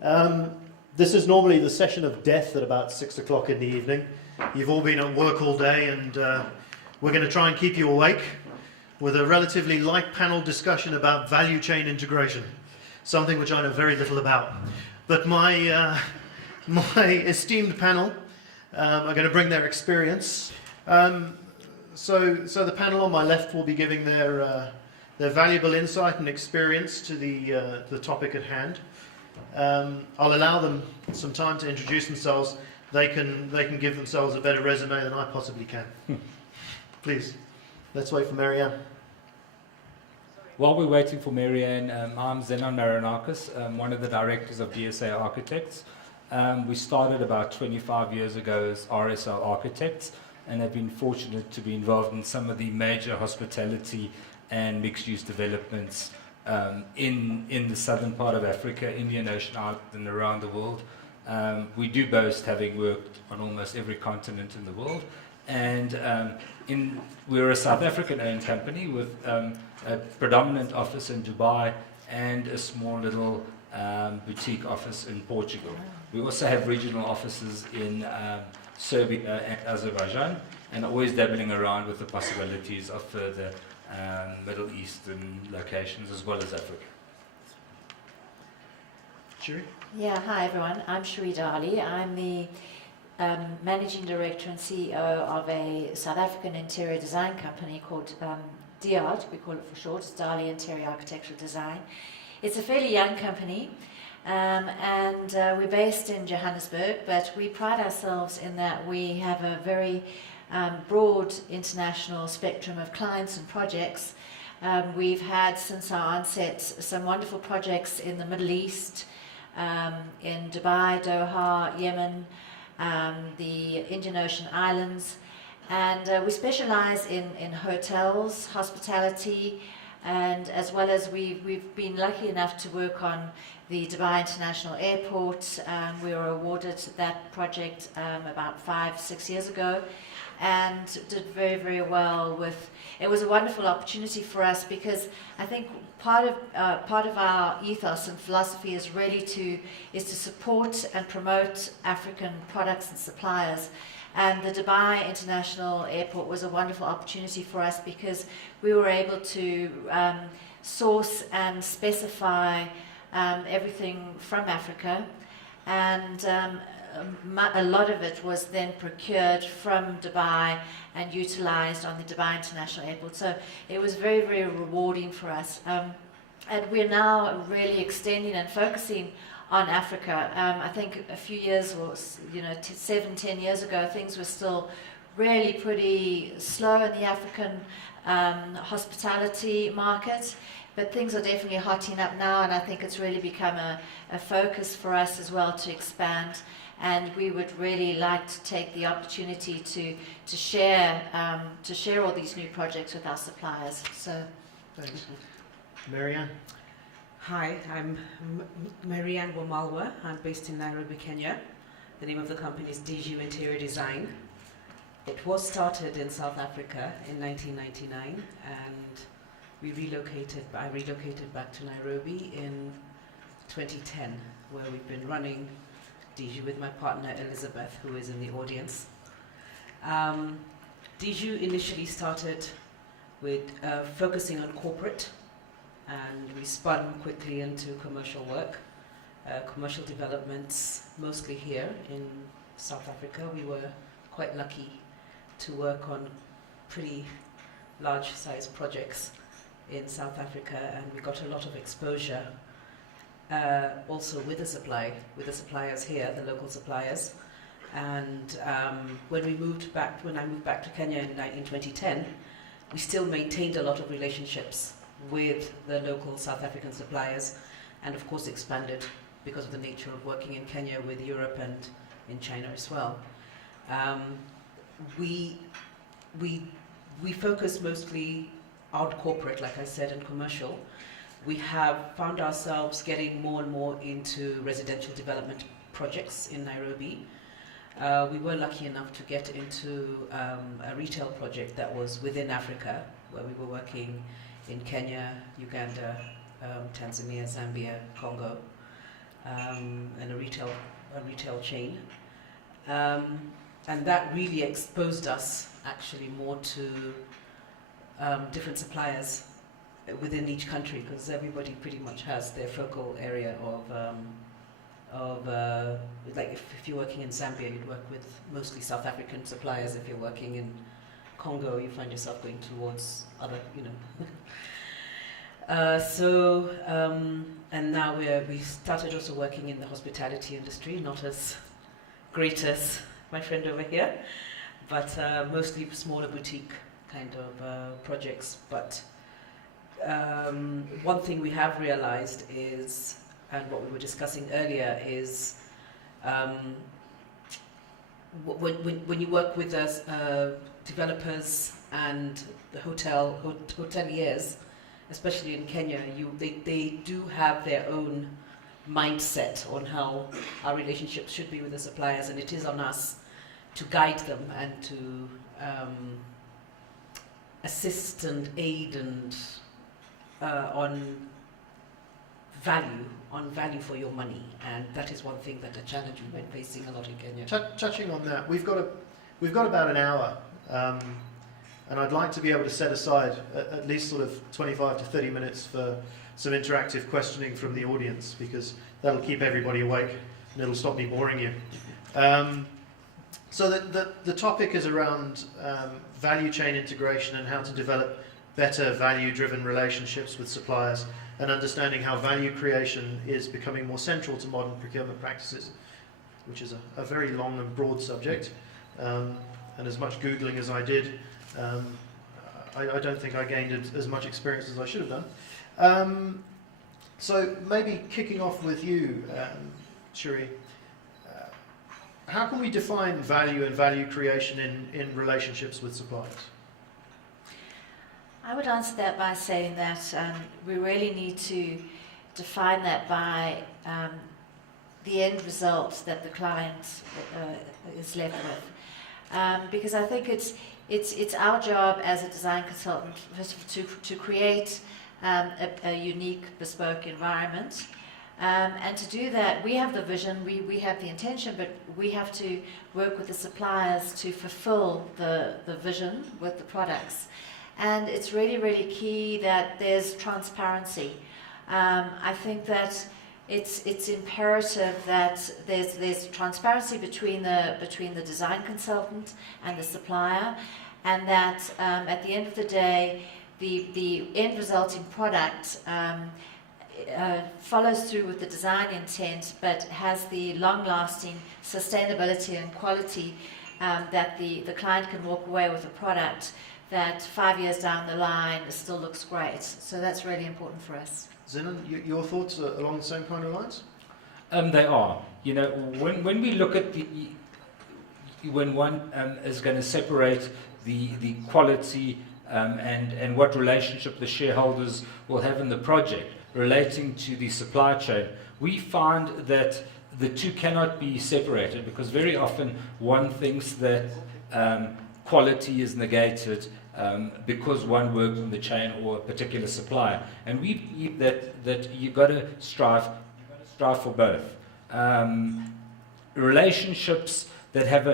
This is normally the session of death at about 6 o'clock in the evening. You've all been at work all day, and we're going to try and keep you awake with a relatively light panel discussion about value chain integration, something which I know very little about. But my esteemed panel are going to bring their experience. So the panel on my left will be giving their valuable insight and experience to the topic at hand. I'll allow them some time to introduce themselves. They can give themselves a better resume than I possibly can. Please, let's wait for Marianne. While we're waiting for Marianne, I'm Zenon Marinakis, one of the directors of DSA Architects. We started about 25 years ago as RSL Architects, and have been fortunate to be involved in some of the major hospitality and mixed-use developments in the southern part of Africa, Indian Ocean Islands, and around the world. We do boast having worked on almost every continent in the world, and we're a South African-owned company with a predominant office in Dubai and a small little boutique office in Portugal. We also have regional offices in Serbia and Azerbaijan, and always dabbling around with the possibilities of further Middle Eastern locations as well as Africa. Shuri? Yeah, hi everyone. I'm Shuri Dali. I'm the Managing Director and CEO of a South African interior design company called DART, we call it for short. It's Dali Interior Architectural Design. It's a fairly young company, and we're based in Johannesburg, but we pride ourselves in that we have a very broad international spectrum of clients and projects. We've had, since our onset, some wonderful projects in the Middle East, in Dubai, Doha, Yemen, the Indian Ocean Islands, and we specialize in hotels, hospitality, and as well as we've been lucky enough to work on the Dubai International Airport. We were awarded that project about 5-6 years ago, and did very, very well with. It was a wonderful opportunity for us because I think part of our ethos and philosophy is really to support and promote African products and suppliers. And the Dubai International Airport was a wonderful opportunity for us because we were able to source and specify everything from Africa, and a lot of it was then procured from Dubai and utilized on the Dubai International Airport. So it was very, very rewarding for us. And we're now really extending and focusing on Africa. I think a few years, or 7-10 years ago, things were still really pretty slow in the African hospitality market. But things are definitely hotting up now, and I think it's really become a focus for us as well to expand. And we would really like to take the opportunity to share all these new projects with our suppliers. So, Thanks. Marianne? Hi, I'm Marianne Wamalwa. I'm based in Nairobi, Kenya. The name of the company is DGU Interior Design. It was started in South Africa in 1999, and I relocated back to Nairobi in 2010, where we've been running DGU with my partner Elizabeth, who is in the audience. DGU initially started with focusing on corporate, and we spun quickly into commercial work, commercial developments, mostly here in South Africa. We were quite lucky to work on pretty large-sized projects in South Africa, and we got a lot of exposure also with the suppliers here, the local suppliers. And when I moved back to Kenya in 2010, we still maintained a lot of relationships with the local South African suppliers, and of course expanded because of the nature of working in Kenya with Europe and in China as well. We focus mostly on corporate, like I said, and commercial. We have found ourselves getting more and more into residential development projects in Nairobi. We were lucky enough to get into a retail project that was within Africa, where we were working in Kenya, Uganda, Tanzania, Zambia, Congo. and a retail chain. And that really exposed us actually more to different suppliers within each country, because everybody pretty much has their focal area of like if you're working in Zambia, you'd work with mostly South African suppliers. If you're working in Congo, you find yourself going towards other, and now we started also working in the hospitality industry, not as great as my friend over here, but mostly smaller boutique kind of projects. But one thing we have realized is, and what we were discussing earlier, is when you work with us, developers and the hoteliers, especially in Kenya, they do have their own mindset on how our relationships should be with the suppliers, and it is on us to guide them and to assist and aid and on value for your money. And that is one thing, that a challenge we've been facing a lot in Kenya. Touching on that, we've got about an hour, and I'd like to be able to set aside at least sort of 25 to 30 minutes for some interactive questioning from the audience, because that'll keep everybody awake and it'll stop me boring you. So the topic is around value chain integration and how to develop better value-driven relationships with suppliers, and understanding how value creation is becoming more central to modern procurement practices, which is a very long and broad subject. And as much Googling as I did, I don't think I gained as much experience as I should have done. So maybe kicking off with you, Shuri, how can we define value and value creation in relationships with suppliers? I would answer that by saying that we really need to define that by the end result that the client is left with, because I think it's our job as a design consultant first of all to create a unique, bespoke environment, and to do that we have the vision, we have the intention, but we have to work with the suppliers to fulfill the vision with the products. And it's really, really key that there's transparency. I think that it's imperative that there's transparency between the design consultant and the supplier, and that at the end of the day, the end resulting product follows through with the design intent, but has the long-lasting sustainability and quality that the client can walk away with a product that 5 years down the line still looks great. So that's really important for us. Zenon, your thoughts are along the same kind of lines? They are. When we look at when one is going to separate the quality and what relationship the shareholders will have in the project relating to the supply chain, we find that the two cannot be separated, because very often one thinks that quality is negated because one works in the chain or a particular supplier. And we believe that you've got to strive for both. Relationships that have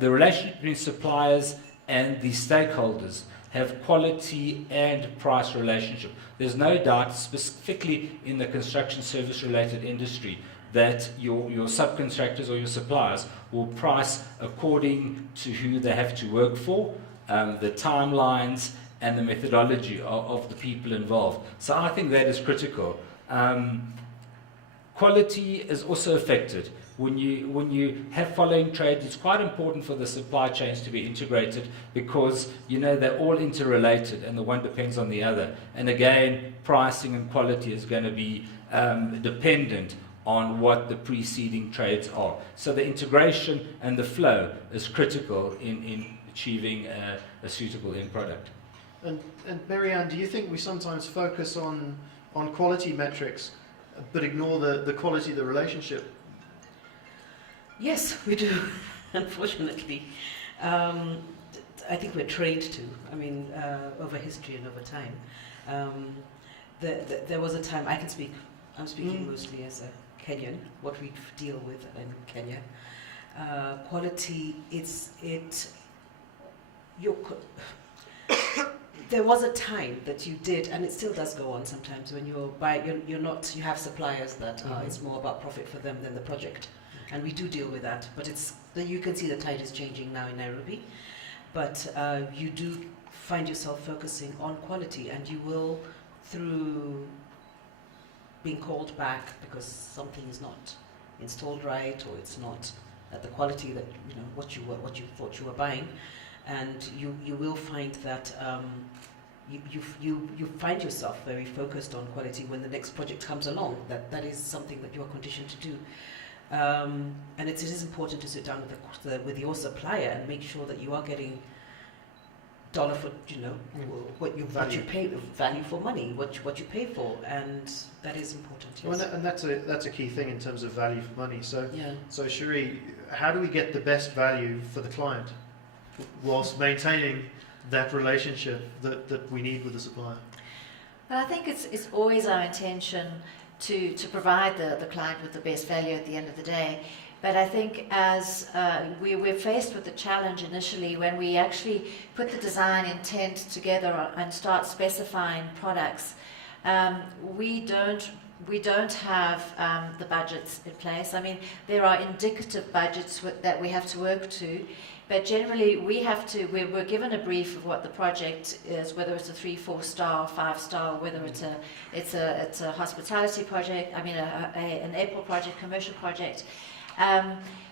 the relationship between suppliers and the stakeholders have quality and price relationship. There's no doubt, specifically in the construction service related industry, that your subcontractors or your suppliers will price according to who they have to work for, the timelines and the methodology of the people involved. So I think that is critical. Quality is also affected. When you have following trade, it's quite important for the supply chains to be integrated, because they're all interrelated and the one depends on the other. And again, pricing and quality is going to be dependent on what the preceding trades are. So the integration and the flow is critical in achieving a suitable end product. And Marianne, do you think we sometimes focus on quality metrics but ignore the quality of the relationship? Yes, we do, unfortunately. I think we're trained to, over history and over time. There was a time, I'm speaking mostly as a Kenyan, what we deal with in Kenya. Quality, there was a time that you did, and it still does go on sometimes, when you have suppliers that it's more about profit for them than the project. And we do deal with that, but you can see the tide is changing now in Nairobi. But you do find yourself focusing on quality, and you will, through being called back because something is not installed right, or it's not at the quality that what you thought you were buying, and you will find that you find yourself very focused on quality when the next project comes along. That is something that you are conditioned to do. And it is important to sit down with your supplier and make sure that you are getting dollar for what you pay, value for money, what you pay for, and that is important. Yes. Well, and that's a key thing in terms of value for money. So, Yeah. so Cherie, how do we get the best value for the client whilst maintaining that relationship that we need with the supplier? But I think it's always our intention to provide the client with the best value at the end of the day. But I think as we're faced with the challenge initially when we actually put the design intent together and start specifying products, we don't have the budgets in place. I mean, there are indicative budgets that we have to work to, but generally we're given a brief of what the project is, whether it's a 3, 4 star, 5 star, whether it's a hospitality project, I mean an April project, commercial project.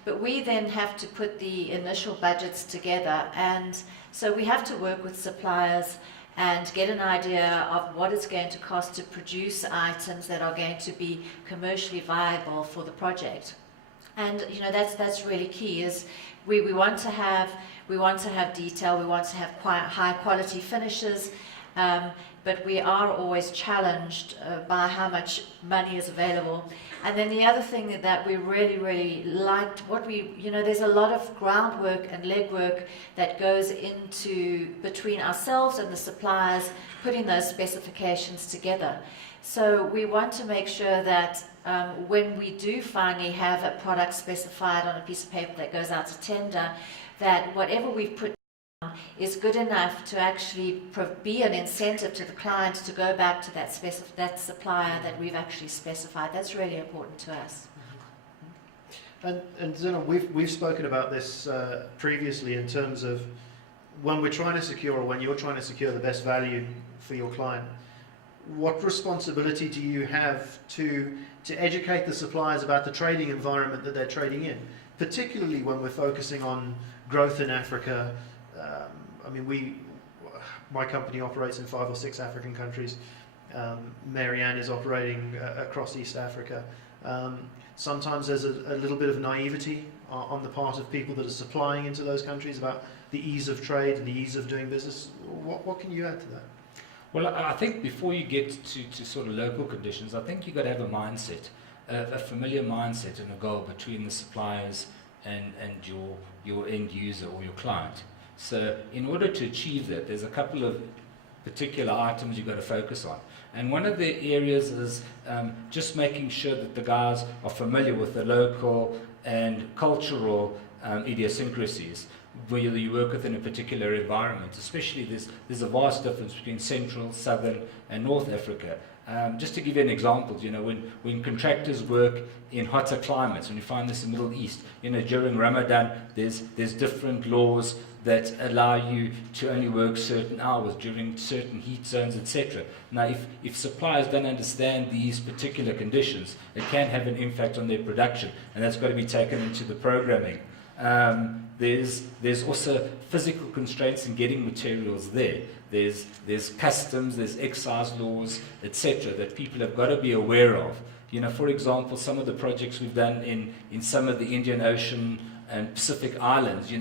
But we then have to put the initial budgets together, and so we have to work with suppliers and get an idea of what it's going to cost to produce items that are going to be commercially viable for the project. And that's really key. Is we want to have detail, we want to have quite high quality finishes, but we are always challenged by how much money is available. And then the other thing that we really liked, there's a lot of groundwork and legwork that goes into between ourselves and the suppliers, putting those specifications together. So we want to make sure that when we do finally have a product specified on a piece of paper that goes out to tender, that whatever we've put down is good enough to actually be an incentive to the client to go back to that supplier that we've actually specified. That's really important to us. And Zena, we've spoken about this previously in terms of when we're trying to secure, or when you're trying to secure the best value for your client, what responsibility do you have to educate the suppliers about the trading environment that they're trading in, particularly when we're focusing on growth in Africa? My company operates in 5 or 6 African countries. Marianne is operating across East Africa. Sometimes there's a little bit of naivety on the part of people that are supplying into those countries about the ease of trade and the ease of doing business. What can you add to that? Well, I think before you get to sort of local conditions, I think you've got to have a mindset, a familiar mindset and a goal between the suppliers and your end user or your client. So in order to achieve that, there's a couple of particular items you've got to focus on. And one of the areas is just making sure that the guys are familiar with the local and cultural idiosyncrasies, whether you work within a particular environment. Especially there's a vast difference between Central, Southern and North Africa. Just to give you an example, when contractors work in hotter climates, when you find this in the Middle East, during Ramadan, there's different laws that allow you to only work certain hours during certain heat zones, etc. Now, if suppliers don't understand these particular conditions, it can have an impact on their production, and that's got to be taken into the programming. There's also physical constraints in getting materials there. There's customs, there's excise laws, etc. that people have got to be aware of. For example, some of the projects we've done in some of the Indian Ocean and Pacific Islands, you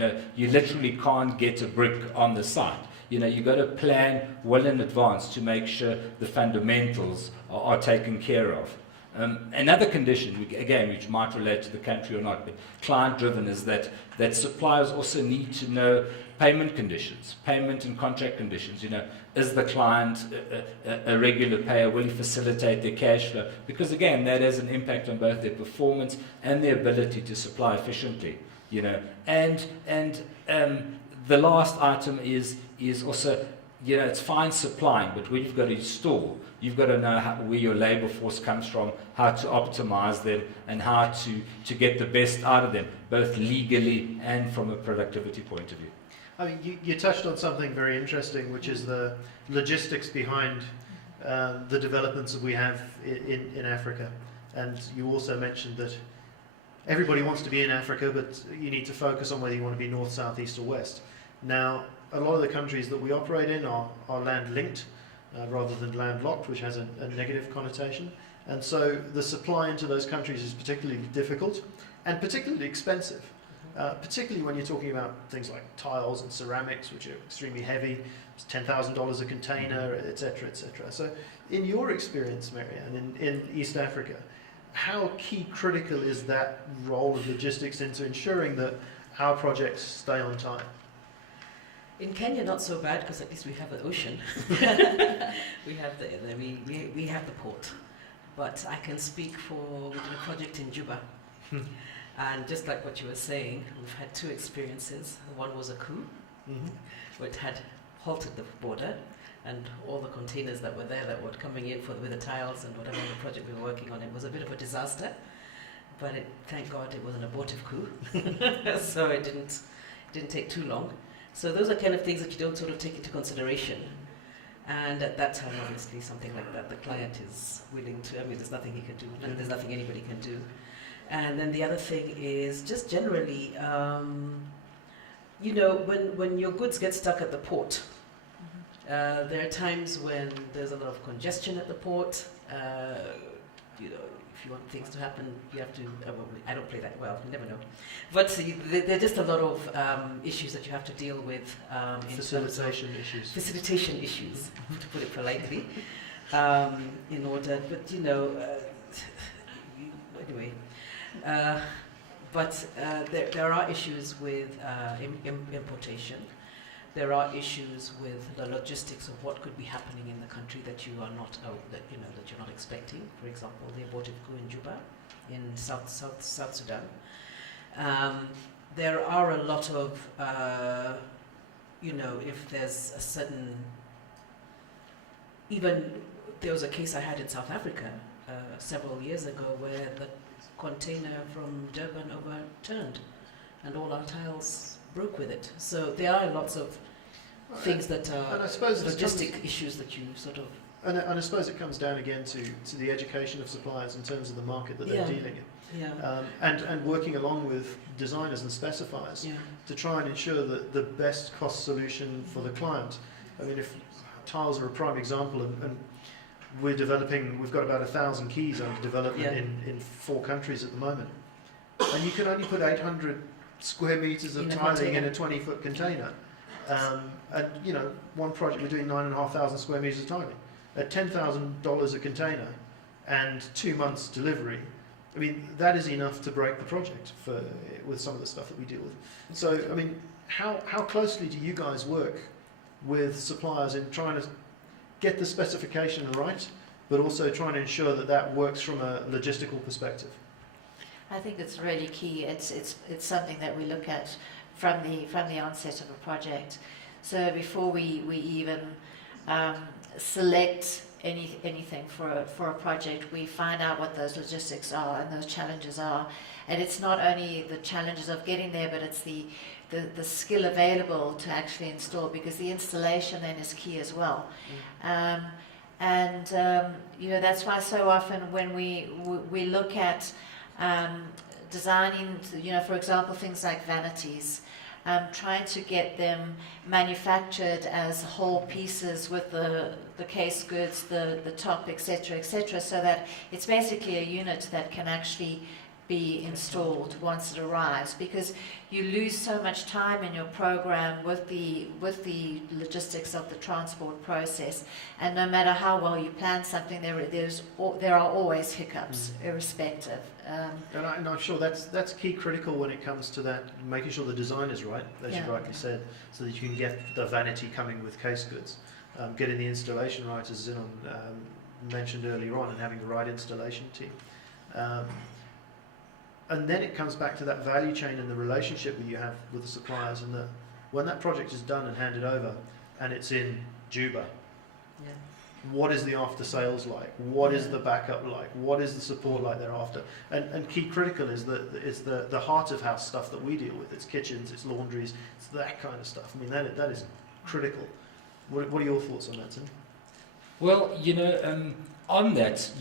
literally can't get a brick on the site. You've got to plan well in advance to make sure the fundamentals are taken care of. Another condition, again, which might relate to the country or not, but client-driven, is that suppliers also need to know payment conditions, payment and contract conditions. Is the client a regular payer? Will he facilitate their cash flow? Because again, that has an impact on both their performance and their ability to supply efficiently. And the last item is also, it's fine supplying, but when you've got to install, you've got to know where your labor force comes from, how to optimize them, and how to get the best out of them, both legally and from a productivity point of view. I mean, you touched on something very interesting, which is the logistics behind the developments that we have in Africa. And you also mentioned that everybody wants to be in Africa, but you need to focus on whether you want to be north, south, east, or west. Now, a lot of the countries that we operate in are land linked rather than landlocked, which has a negative connotation. And so the supply into those countries is particularly difficult and particularly expensive. Particularly when you're talking about things like tiles and ceramics, which are extremely heavy. It's $10,000 a container, etc., etc. So, in your experience, Marianne, in East Africa, how key critical is that role of logistics into ensuring that our projects stay on time? In Kenya, not so bad, because at least we have the ocean. we have the port. But I can speak for we did a project in Juba. And just like what you were saying, we've had two experiences. One was a coup, where it had halted the border, and all the containers that were there that were coming in with the tiles and whatever the project we were working on, it was a bit of a disaster. But thank God it was an abortive coup, so it didn't take too long. So those are kind of things that you don't sort of take into consideration. And at that time, obviously, something like that, the client is willing to, there's nothing he can do, and there's nothing anybody can do. And then the other thing is just generally, when your goods get stuck at the port, there are times when there's a lot of congestion at the port. If you want things to happen, you have to. I don't play that well. You never know. But there are just a lot of issues that you have to deal with. Facilitation issues, to put it politely. In order, but anyway. But there are issues with importation. There are issues with the logistics of what could be happening in the country that you are not that you're not expecting. For example, the abortive coup in Juba, in South Sudan. There are a lot of if there's a certain, even there was a case I had in South Africa several years ago where the container from Durban overturned and all our tiles broke with it. So there are lots of things that are and I suppose logistic issues that you sort of... And I suppose it comes down again to the education of suppliers in terms of the market that they're dealing in. Yeah. And working along with designers and specifiers to try and ensure that the best cost solution for the client. I mean, if tiles are a prime example, and we've got about 1,000 keys under development in 4 countries at the moment. And you can only put 800 square meters of tiling in a 20-foot container. And one project we're doing 9,500 square meters of tiling at $10,000 a container and 2 months delivery. I mean, that is enough to break the project with some of the stuff that we deal with. So, I mean, how closely do you guys work with suppliers in trying to get the specification right, but also trying to ensure that works from a logistical perspective? I think it's really key. It's something that we look at from the onset of a project. So before we even select anything for a project, we find out what those logistics are and those challenges are. And it's not only the challenges of getting there, but it's the skill available to actually install, because the installation then is key as well. That's why so often when we look at designing, for example, things like vanities, trying to get them manufactured as whole pieces with the case goods, the top, etc., so that it's basically a unit that can actually be installed once it arrives, because you lose so much time in your program with the logistics of the transport process, and no matter how well you plan something, there are always hiccups, irrespective. And I'm sure that's key critical when it comes to that, making sure the design is right, as Yeah. you rightly said, so that you can get the vanity coming with case goods, getting the installation right, as Zinon mentioned earlier on, and having the right installation team. And then it comes back to that value chain and the relationship that you have with the suppliers, and that when that project is done and handed over, and it's in Juba, Yeah. what is the after sales like? What is the backup like? What is the support like thereafter? And key critical is the heart of house stuff that we deal with. It's kitchens, it's laundries, it's that kind of stuff. I mean, that is critical. What are your thoughts on that, Tim? Well, on that,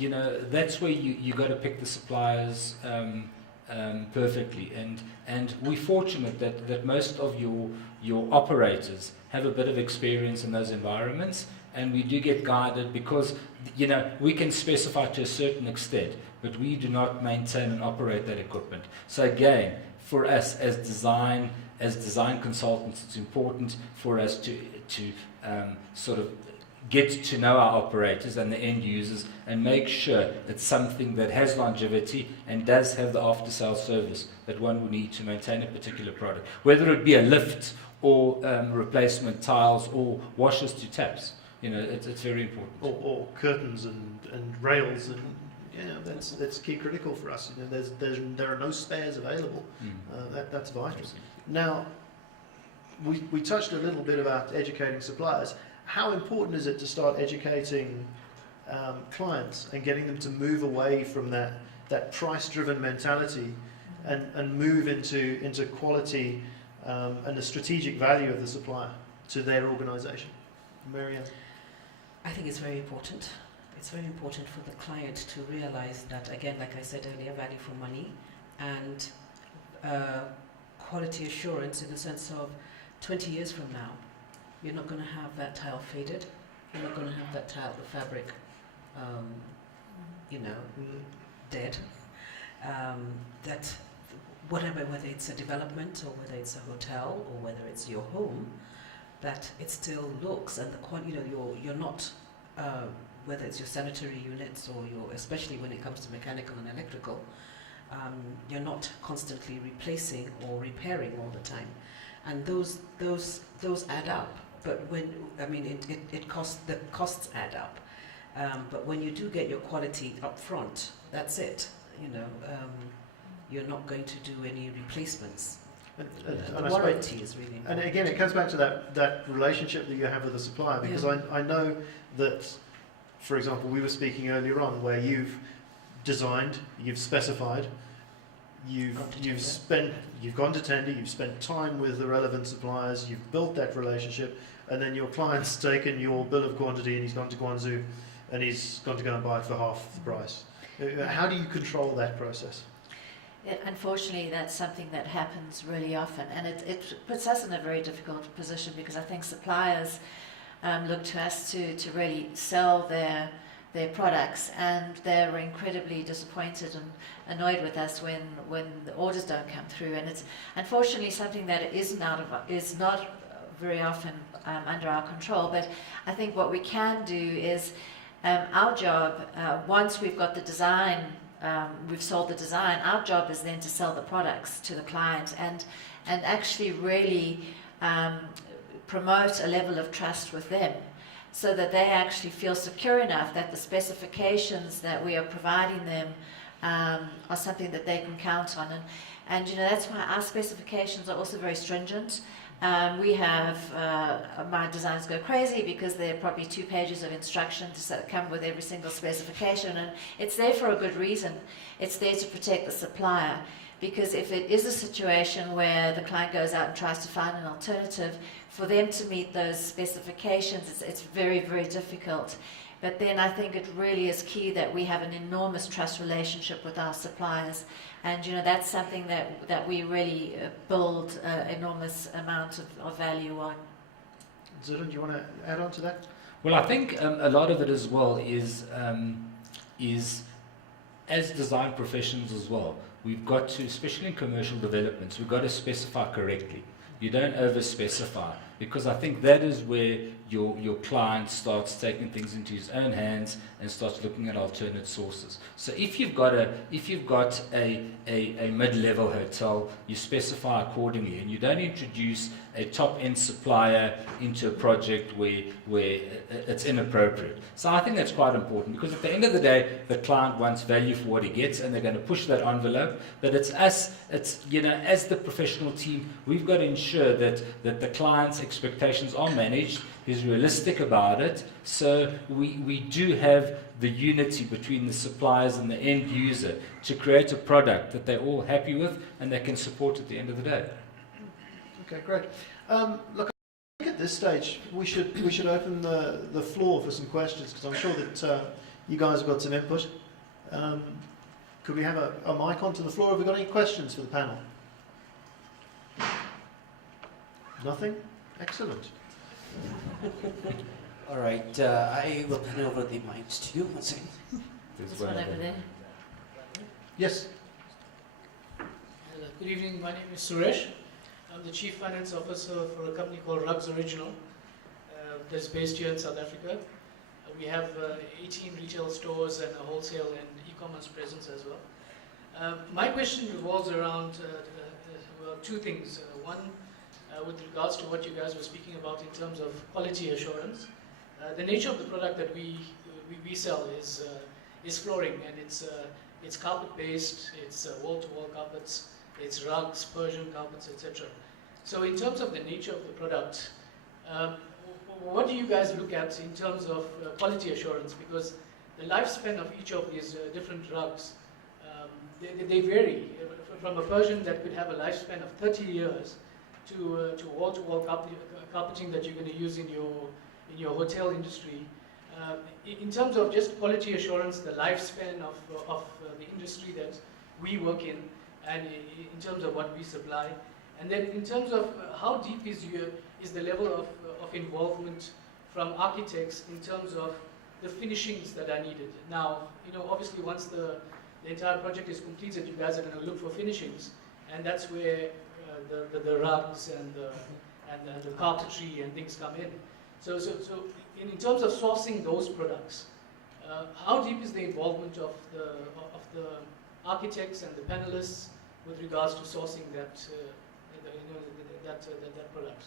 that's where you got to pick the suppliers perfectly, and we're fortunate that most of your operators have a bit of experience in those environments, and we do get guided, because we can specify to a certain extent, but we do not maintain and operate that equipment. So again, for us as design consultants, it's important for us to sort of get to know our operators and the end users, and make sure it's something that has longevity and does have the after-sales service that one will need to maintain a particular product, whether it be a lift or replacement tiles or washers to taps. It's very important. Or curtains and rails, and that's key critical for us. There are no spares available. That's vital. Absolutely. Now, we touched a little bit about educating suppliers. How important is it to start educating clients and getting them to move away from that price-driven mentality and move into quality and the strategic value of the supplier to their organisation? Marianne? I think it's very important. It's very important for the client to realize that, again, like I said earlier, value for money and quality assurance, in the sense of 20 years from now, you're not going to have that tile faded. You're not going to have that tile, the fabric, dead. That whatever, whether it's a development or whether it's a hotel or whether it's your home, that it still looks, and you're not, whether it's your sanitary units or especially when it comes to mechanical and electrical, you're not constantly replacing or repairing all the time, and those add up. But the costs add up. But when you do get your quality up front, that's it. You're not going to do any replacements. The I warranty is really important. And again, it comes back to that relationship that you have with the supplier, because I know that, for example, we were speaking earlier on where you've designed, you've specified, you've gone to tender, you've spent time with the relevant suppliers, you've built that relationship, and then your client's taken your bill of quantity and he's gone to Guangzhou and he's gone to go and buy it for half the price. How do you control that process? Unfortunately, that's something that happens really often, and it puts us in a very difficult position, because I think suppliers look to us to really sell their products, and they're incredibly disappointed and annoyed with us when the orders don't come through. And it's unfortunately something that is not very often under our control. But I think what we can do is our job, once we've got the design, we've sold the design, our job is then to sell the products to the client and actually really promote a level of trust with them, so that they actually feel secure enough that the specifications that we are providing them are something that they can count on. And that's why our specifications are also very stringent. We have, my designs go crazy because there are probably 2 pages of instruction to come with every single specification, and it's there for a good reason. It's there to protect the supplier, because if it is a situation where the client goes out and tries to find an alternative, for them to meet those specifications, it's very, very difficult. But then I think it really is key that we have an enormous trust relationship with our suppliers, and that's something that we really build enormous amount of value on. Zinon, do you want to add on to that? Well, I think a lot of it as well is as design professionals as well, we've got to, especially in commercial developments, we've got to specify correctly. You don't over-specify, because I think that is where your client starts taking things into his own hands and starts looking at alternate sources. So if you've got a mid-level hotel, you specify accordingly, and you don't introduce a top-end supplier into a project where it's inappropriate. So I think that's quite important, because at the end of the day, the client wants value for what he gets, and they're going to push that envelope. But it's us, as the professional team, we've got to ensure that the client's expectations are managed, he's realistic about it, so we do have the unity between the suppliers and the end user to create a product that they're all happy with and they can support at the end of the day. Okay, great. Look, I think at this stage we should open the floor for some questions, because I'm sure that you guys have got some input. Could we have a mic onto the floor? Have we got any questions for the panel? Nothing? Excellent. All right, I will hand over the mics to you. One second. This one over there. Yes. Good evening, my name is Suresh. I'm the Chief Finance Officer for a company called Rugs Original that's based here in South Africa. We have 18 retail stores and a wholesale and e-commerce presence as well. My question revolves around two things. One, with regards to what you guys were speaking about in terms of quality assurance. The nature of the product that we sell is flooring, and it's carpet based, it's wall-to-wall carpets, it's rugs, Persian carpets, etc. So in terms of the nature of the product, what do you guys look at in terms of quality assurance? Because the lifespan of each of these different rugs, they vary. From a Persian that could have a lifespan of 30 years to wall-to-wall carpeting that you're going to use in your hotel industry. In terms of just quality assurance, the lifespan of the industry that we work in, and in terms of what we supply, and then in terms of how deep is the level of involvement from architects in terms of the finishings that are needed. Now, obviously once the entire project is completed, you guys are going to look for finishings, and that's where the rugs and the carpentry and things come in. So in terms of sourcing those products, how deep is the involvement of the architects and the panelists with regards to sourcing that product?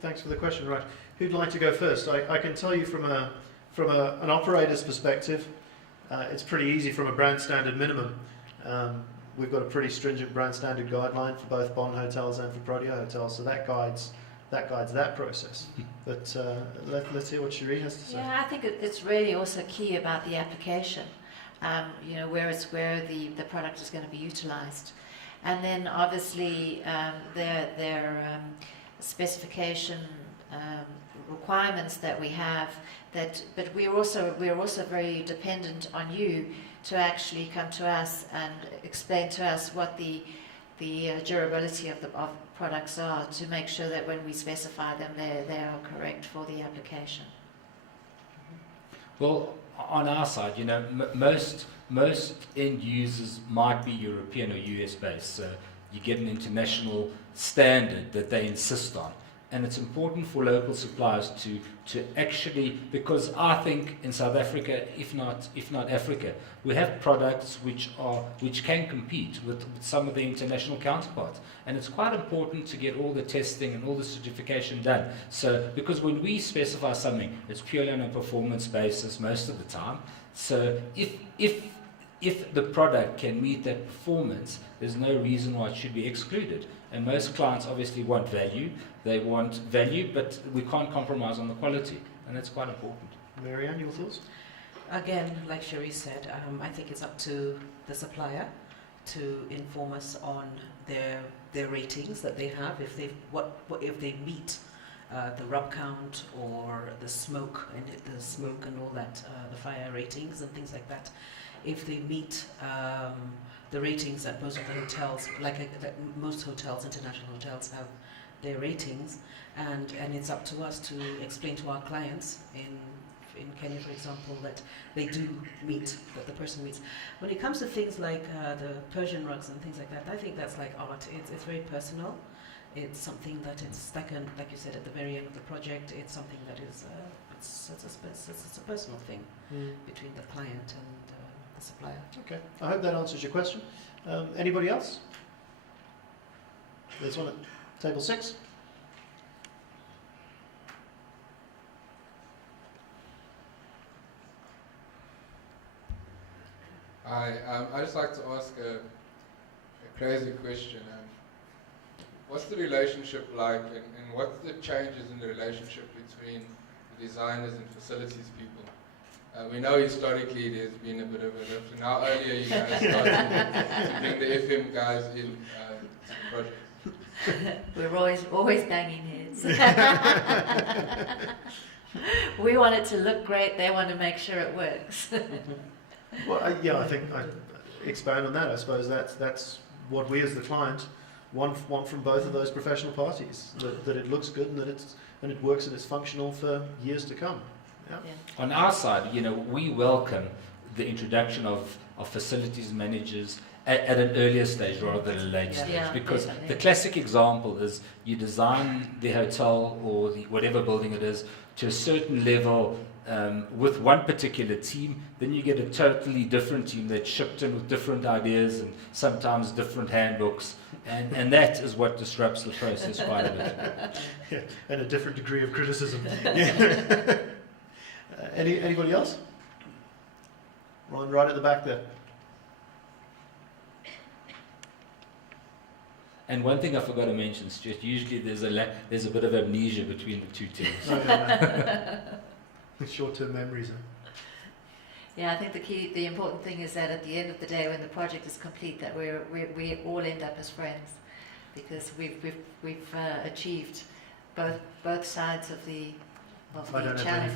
Thanks for the question. Right, who'd like to go first? I can tell you from an operator's perspective, it's pretty easy from a brand standard minimum. We've got a pretty stringent brand standard guideline for both Bond hotels and for Protea hotels, so that guides that process. But let's hear what Cherie has to say. Yeah, I think it's really also key about the application. Where the product is going to be utilised, and then obviously their specification requirements that we have. But we're also very dependent on you to actually come to us and explain to us what the durability of the products are, to make sure that when we specify them, they are correct for the application. Well, on our side, most end users might be European or US based, so you get an international standard that they insist on. And it's important for local suppliers to actually, because I think in South Africa, if not Africa, we have products which can compete with some of the international counterparts. And it's quite important to get all the testing and all the certification done. So, because when we specify something, it's purely on a performance basis most of the time. So if the product can meet that performance, there's no reason why it should be excluded. And most clients obviously want value. They want value, but we can't compromise on the quality, and that's quite important. Marianne, your thoughts? Again, like Cherie said, I think it's up to the supplier to inform us on their ratings that they have, if they meet the rub count or the smoke and all that, the fire ratings and things like that. If they meet the ratings that most of the hotels, most hotels, international hotels, have their ratings, and it's up to us to explain to our clients in Kenya, for example, that they do meet, that the person meets. When it comes to things like the Persian rugs and things like that, I think that's like art. It's very personal. It's something that it's like you said at the very end of the project. It's something that is it's a personal thing between the client and the supplier. Okay, I hope that answers your question. Anybody else? There's one at table 6. Hi, I'd just like to ask a crazy question. What's the relationship like, and what's the changes in the relationship between the designers and facilities people? We know historically there's been a bit of a lift. Now earlier you guys started to bring the FM guys in to the project. We're always banging heads. We want it to look great. They want to make sure it works. Well, I think I expand on that. I suppose that's what we as the client want from both of those professional parties. That it looks good and it works and it's functional for years to come. Yeah. Yeah. On our side, we welcome the introduction of facilities managers at an earlier stage rather than a late Yeah. stage. Yeah, Because definitely. the classic example is you design the hotel or whatever building it is to a certain level with one particular team, then you get a totally different team that's shipped in with different ideas and sometimes different handbooks, and that is what disrupts the process quite a bit. Yeah, and a different degree of criticism. Yeah. Anybody else? One right at the back there. And one thing I forgot to mention, Stuart, usually there's a bit of amnesia between the two teams. Short-term memories. Huh? Yeah, I think the important thing is that at the end of the day, when the project is complete, that we all end up as friends, because we've achieved both sides of the I don't have challenge.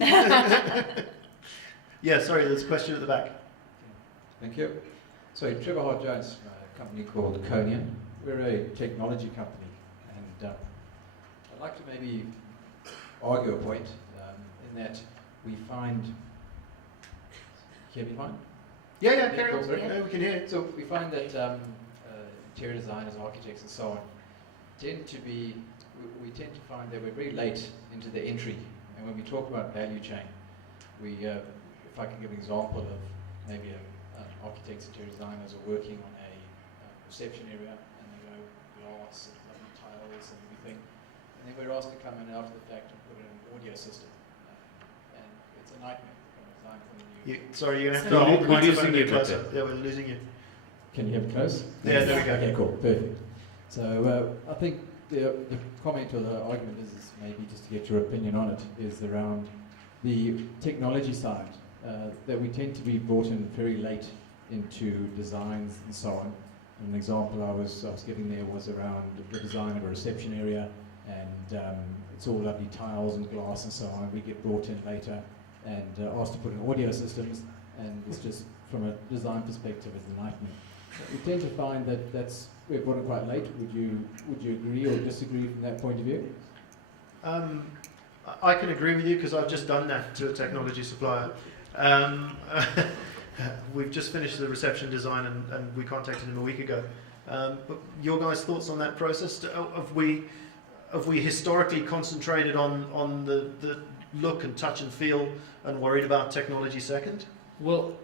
any friends. Yeah, sorry, there's a question at the back. Thank you. So, Trevor Hart Jones from a company called Conian. We're a technology company, and I'd like to maybe argue a point in that we find. Hear me fine? Yeah, carry on. Sorry. Yeah, we can hear it. So we find that interior designers, architects, and so on tend to be. We tend to find that we're very late into the entry, and when we talk about value chain, we. If I can give an example of maybe an architect's interior designers are working on a reception area, and they go glass and lovely tiles and everything, and then we're asked to come in after the fact and put in an audio system, and it's a nightmare from a design point of view. Sorry, you're going to have to No, hold the we're microphone losing a bit you, closer. Victor. Yeah, we're losing you. Can you have it close? Yeah, there we go. Okay, cool, perfect. So I think the comment or the argument is maybe just to get your opinion on it, is around the technology side, that we tend to be brought in very late into designs and so on. An example I was giving there was around the design of a reception area, and it's all lovely tiles and glass and so on. We get brought in later and asked to put in audio systems, and it's just from a design perspective, it's a nightmare. We tend to find that we're brought in quite late. Would you agree or disagree from that point of view? I can agree with you because I've just done that to a technology supplier. We've just finished the reception design and we contacted him a week ago. But your guys' thoughts on that process? Have we historically concentrated on the look and touch and feel and worried about technology second? Well,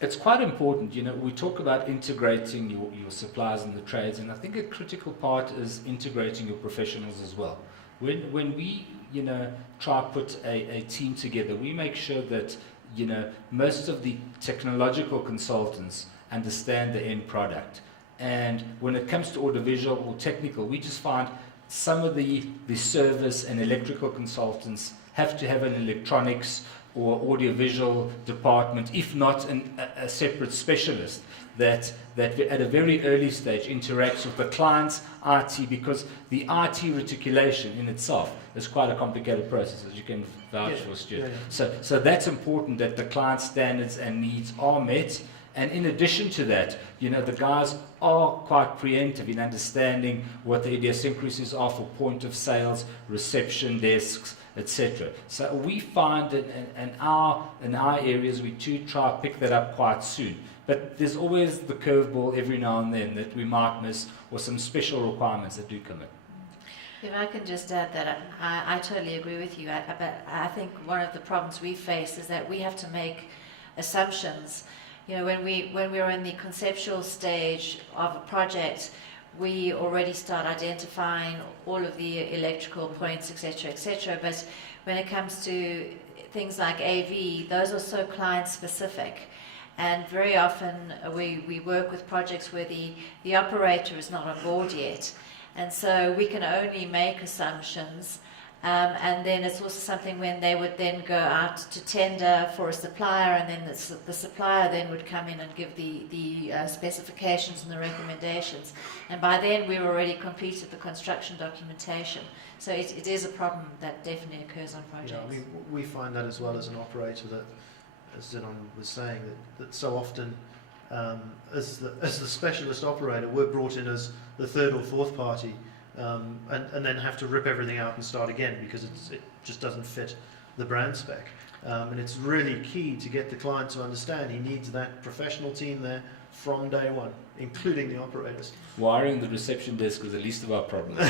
it's quite important, we talk about integrating your suppliers and the trades, and I think a critical part is integrating your professionals as well. When we, try to put a team together, we make sure that, most of the technological consultants understand the end product. And when it comes to audiovisual or technical, we just find some of the service and electrical consultants have to have an electronics or audiovisual department, if not a separate specialist that at a very early stage interacts with the client's IT, because the IT reticulation in itself is quite a complicated process, as you can vouch for, Stuart. Yeah. So that's important, that the client standards and needs are met, And in addition to that, you know, the guys are quite preemptive in understanding what the idiosyncrasies are for point of sales, reception desks, etc. So we find in our areas, we do try to pick that up quite soon. But there's always the curveball every now and then that we might miss, or some special requirements that do come in. If I can just add that I totally agree with you, but I think one of the problems we face is that we have to make assumptions. You know, when we're in the conceptual stage of a project, we already start identifying all of the electrical points, etc. But when it comes to things like AV, those are so client specific. And very often we work with projects where the operator is not on board yet. And so we can only make assumptions. And then it's also something when they would then go out to tender for a supplier, and then the supplier then would come in and give the specifications and the recommendations. And by then we've already completed the construction documentation. So it is a problem that definitely occurs on projects. Yeah, I mean, we find that as well as an operator, that, as Zenon was saying, that so often as the specialist operator, we're brought in as the third or fourth party, and then have to rip everything out and start again because it just doesn't fit the brand spec. And it's really key to get the client to understand he needs that professional team there from day one, including the operators. Wiring the reception desk is the least of our problems.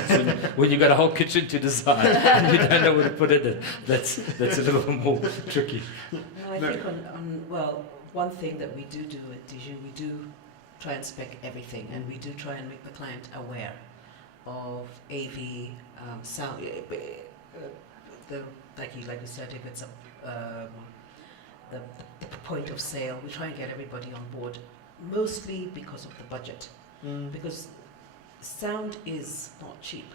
When you've got a whole kitchen to design and you don't know where to put it, that's a little more tricky. No, I think well, one thing that we do at Dijou, we do try and spec everything, and we do try and make the client aware of AV sound. Like you said, if it's the point of sale, we try and get everybody on board, mostly because of the budget. Because sound is not cheap.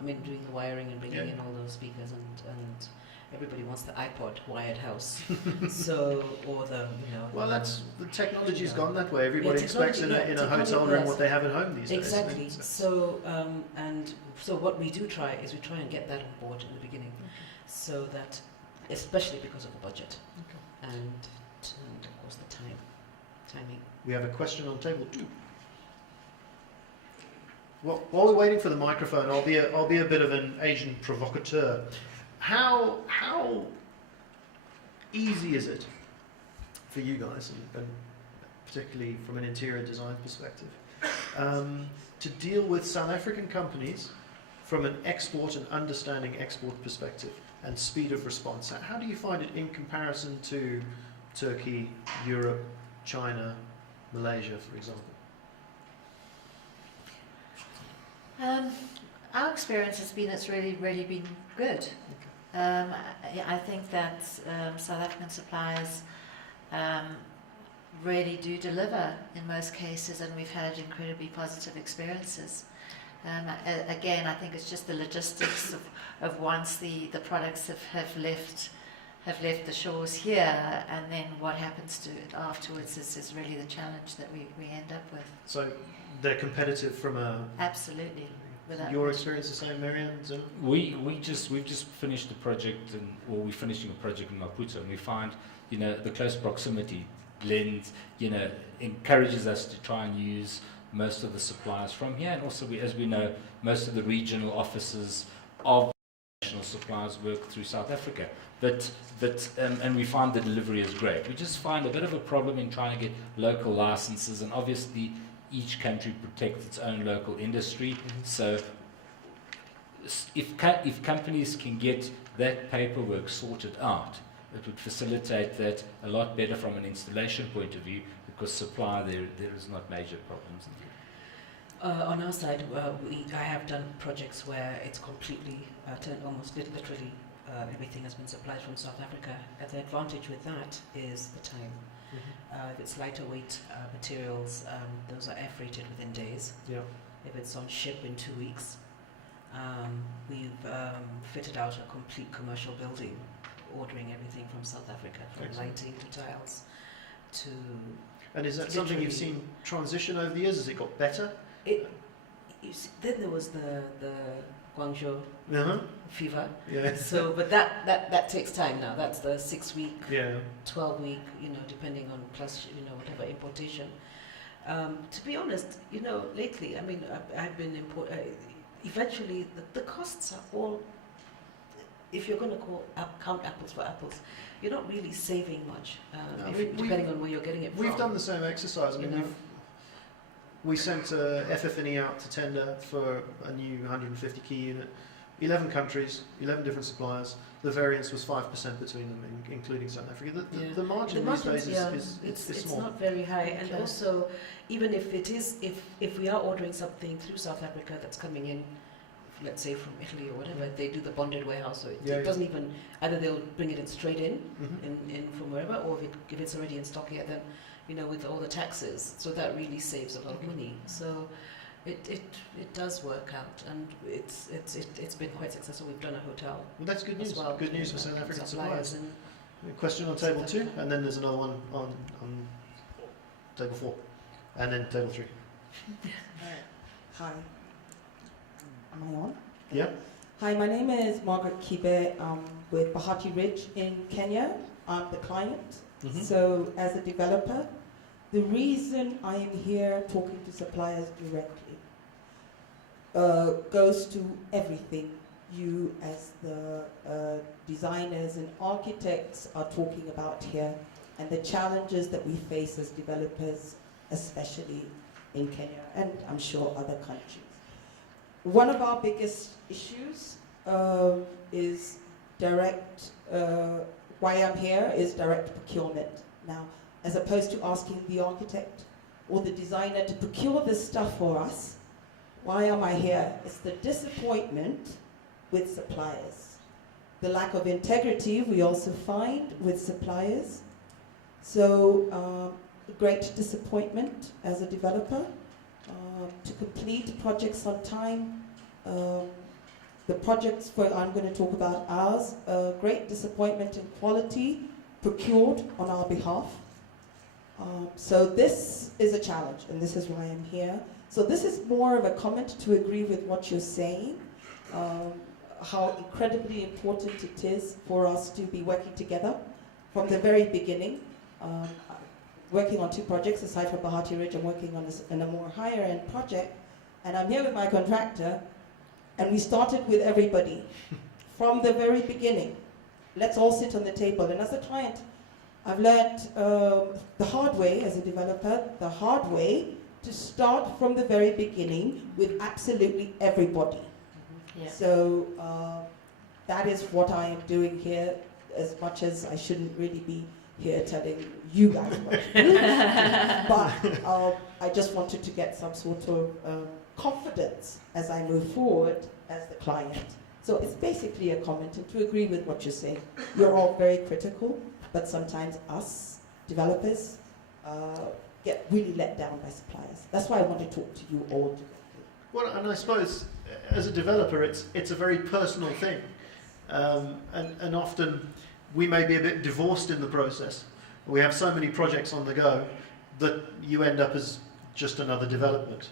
I mean, doing the wiring and bringing in all those speakers, and everybody wants the iPod wired house. So, or the, Well, that's the technology's gone that way. Everybody expects in a hotel room what they have at home these days. Exactly. So, so what we do try is we try and get that on board in the beginning, so that, especially because of the budget, and of course the timing. We have a question on table 2. Well, while we're waiting for the microphone, I'll be a bit of an Asian provocateur. How easy is it for you guys, and particularly from an interior design perspective, to deal with South African companies from an export and understanding export perspective and speed of response? How do you find it in comparison to Turkey, Europe, China, Malaysia, for example? Our experience has been it's really been good. I think that South African suppliers really do deliver in most cases, and we've had incredibly positive experiences. Again, I think it's just the logistics of once the products have left the shores here, and then what happens to it afterwards is really the challenge that we end up with. So they're competitive from a... Absolutely. Your experience the same, Marianne? We've just finished a project, we're finishing a project in Maputo, and we find, the close proximity lends, encourages us to try and use most of the suppliers from here, and also as we know, most of the regional offices of national suppliers work through South Africa. And we find the delivery is great. We just find a bit of a problem in trying to get local licenses, and obviously each country protects its own local industry. So if companies can get that paperwork sorted out, it would facilitate that a lot better from an installation point of view, because supply there is not major problems. On our side, I have done projects where it's completely, almost literally, everything has been supplied from South Africa. And the advantage with that is the time. If it's lighter weight materials, those are air freighted within days. Yeah. If it's on ship in 2 weeks, we've fitted out a complete commercial building, ordering everything from South Africa, from lighting to tiles to... And is that something you've seen transition over the years? Has it got better? Then there was the Guangzhou Uh-huh. fever. Yeah. So, but that takes time now. That's the 6 week, Yeah. 12 week, depending on plus, whatever importation. To be honest, lately, I mean, I've been eventually the costs are all, if you're going to count apples for apples, you're not really saving much, No, we- depending on where you're getting it from. We've done the same exercise. I mean, You know? we sent FF&E out to tender for a new 150 key unit. 11 countries, 11 different suppliers. The variance was 5% between them, including South Africa. Yeah. The margin The these margins, days yeah, is it's small. not very high, and Okay. also even if we are ordering something through South Africa that's coming in, let's say from Italy or whatever, they do the bonded warehouse, so Yeah, it doesn't even, either they'll bring it in straight in Mhm. in from wherever, or if it's already in stock here, then with all the taxes, so that really saves a lot of money. So it does work out, and it's been quite successful. We've done a hotel Well, that's good as news. well. Good news for with, South African suppliers suppliers. and A question on table 2, and then there's another one on table 4, and then table 3. Hi. Am I on? Yeah. Hi, my name is Margaret Kibe. I'm with Bahati Ridge in Kenya. I'm the client. Mhm. So, as a developer, the reason I am here talking to suppliers directly goes to everything you, as the designers and architects, are talking about here, and the challenges that we face as developers, especially in Kenya and I'm sure other countries. One of our biggest issues is why I'm here is direct procurement. Now, as opposed to asking the architect or the designer to procure this stuff for us, why am I here? It's the disappointment with suppliers. The lack of integrity we also find with suppliers. So, great disappointment as a developer to complete projects on time. The projects I'm going to talk about ours, great disappointment in quality procured on our behalf. So this is a challenge, and this is why I'm here. So this is more of a comment to agree with what you're saying, how incredibly important it is for us to be working together from the very beginning. Working on 2 projects, aside from Bahati Ridge, I'm working on in a more higher end project, and I'm here with my contractor, and we started with everybody from the very beginning. Let's all sit on the table. And as a client, I've learned the hard way as a developer, the hard way to start from the very beginning with absolutely everybody. Yeah. So that is what I am doing here, as much as I shouldn't really be here telling you guys what to do. But I just wanted to get some sort of confidence as I move forward as the client. So it's basically a comment, and to agree with what you're saying. You're all very critical, but sometimes us, developers, get really let down by suppliers. That's why I want to talk to you all directly. Well, and I suppose as a developer, it's a very personal thing, and often we may be a bit divorced in the process. We have so many projects on the go that you end up as just another development.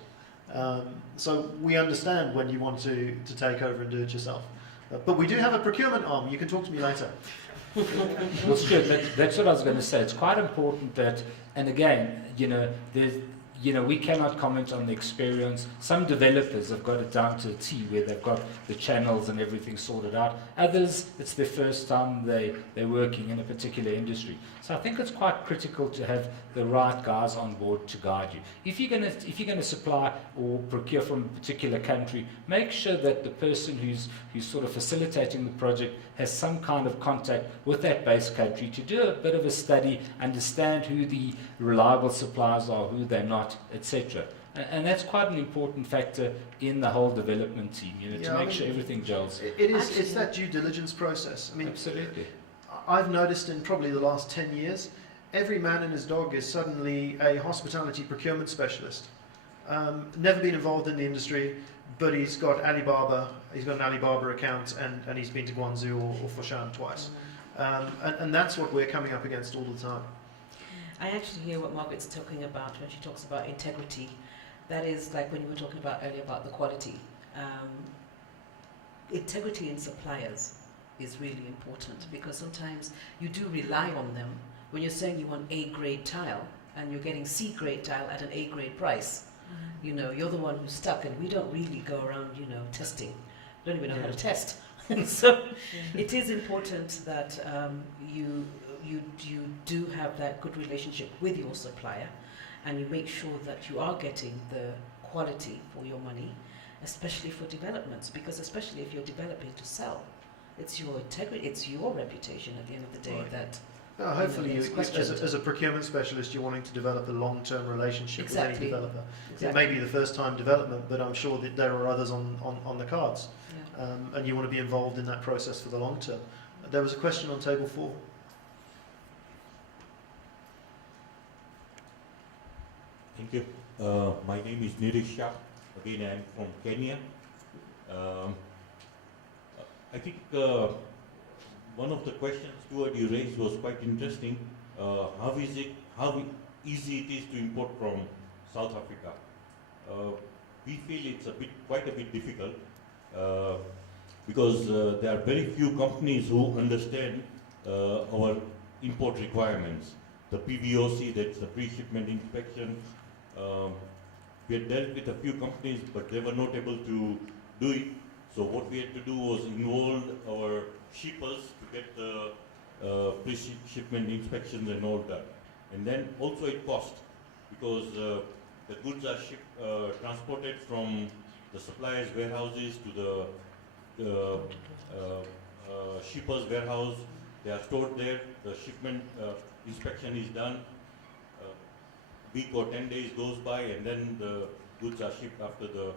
So we understand when you want to take over and do it yourself. But we do have a procurement arm. You can talk to me later. Well, Stuart, that's what I was going to say. It's quite important that, and again, we cannot comment on the experience. Some developers have got it down to a T, where they've got the channels and everything sorted out. Others, it's their first time they're working in a particular industry. So I think it's quite critical to have the right guys on board to guide you. If you're going to supply or procure from a particular country, make sure that the person who's sort of facilitating the project has some kind of contact with that base country to do a bit of a study, understand who the reliable suppliers are, who they're not, etc. And that's quite an important factor in the whole development team, Yeah, to make sure everything gels. It is. Actually, It's that due diligence process. I mean, Absolutely. I've noticed in probably the last 10 years, every man and his dog is suddenly a hospitality procurement specialist. Never been involved in the industry, but he's got Alibaba. He's got an Alibaba account, and he's been to Guangzhou or Foshan twice. And that's what we're coming up against all the time. I actually hear what Margaret's talking about when she talks about integrity. That is like when you were talking about earlier about the quality. integrity in suppliers is really important, because sometimes you do rely on them when you're saying you want A grade tile and you're getting C grade tile at an A grade price. You know, you're the one who's stuck, and we don't really go around, you know, testing. We don't even know how to test. So it is important that you do have that good relationship with your supplier, and you make sure that you are getting the quality for your money, especially for developments, because especially if you're developing to sell, it's your integrity, it's your reputation at the end of the day Right. that Hopefully, it's questioned. as a procurement specialist, you're wanting to develop a long-term relationship with Exactly. any developer. Exactly. It may be the first-time development, but I'm sure that there are others on the cards, Yeah. and you want to be involved in that process for the long term. There was a question on table 4. Thank you. My name is Nirish Shah. Again, I am from Kenya. I think one of the questions Stuart you raised was quite interesting. How easy it is to import from South Africa? We feel it's quite a bit difficult because there are very few companies who understand our import requirements. The PBOC, that's the pre-shipment inspection. We had dealt with a few companies, but they were not able to do it. So what we had to do was involve our shippers to get the pre-shipment inspections and all that. And then also it cost, because the goods are transported from the suppliers' warehouses to the shippers' warehouse. They are stored there. The shipment inspection is done. Week or 10 days goes by, and then the goods are shipped after the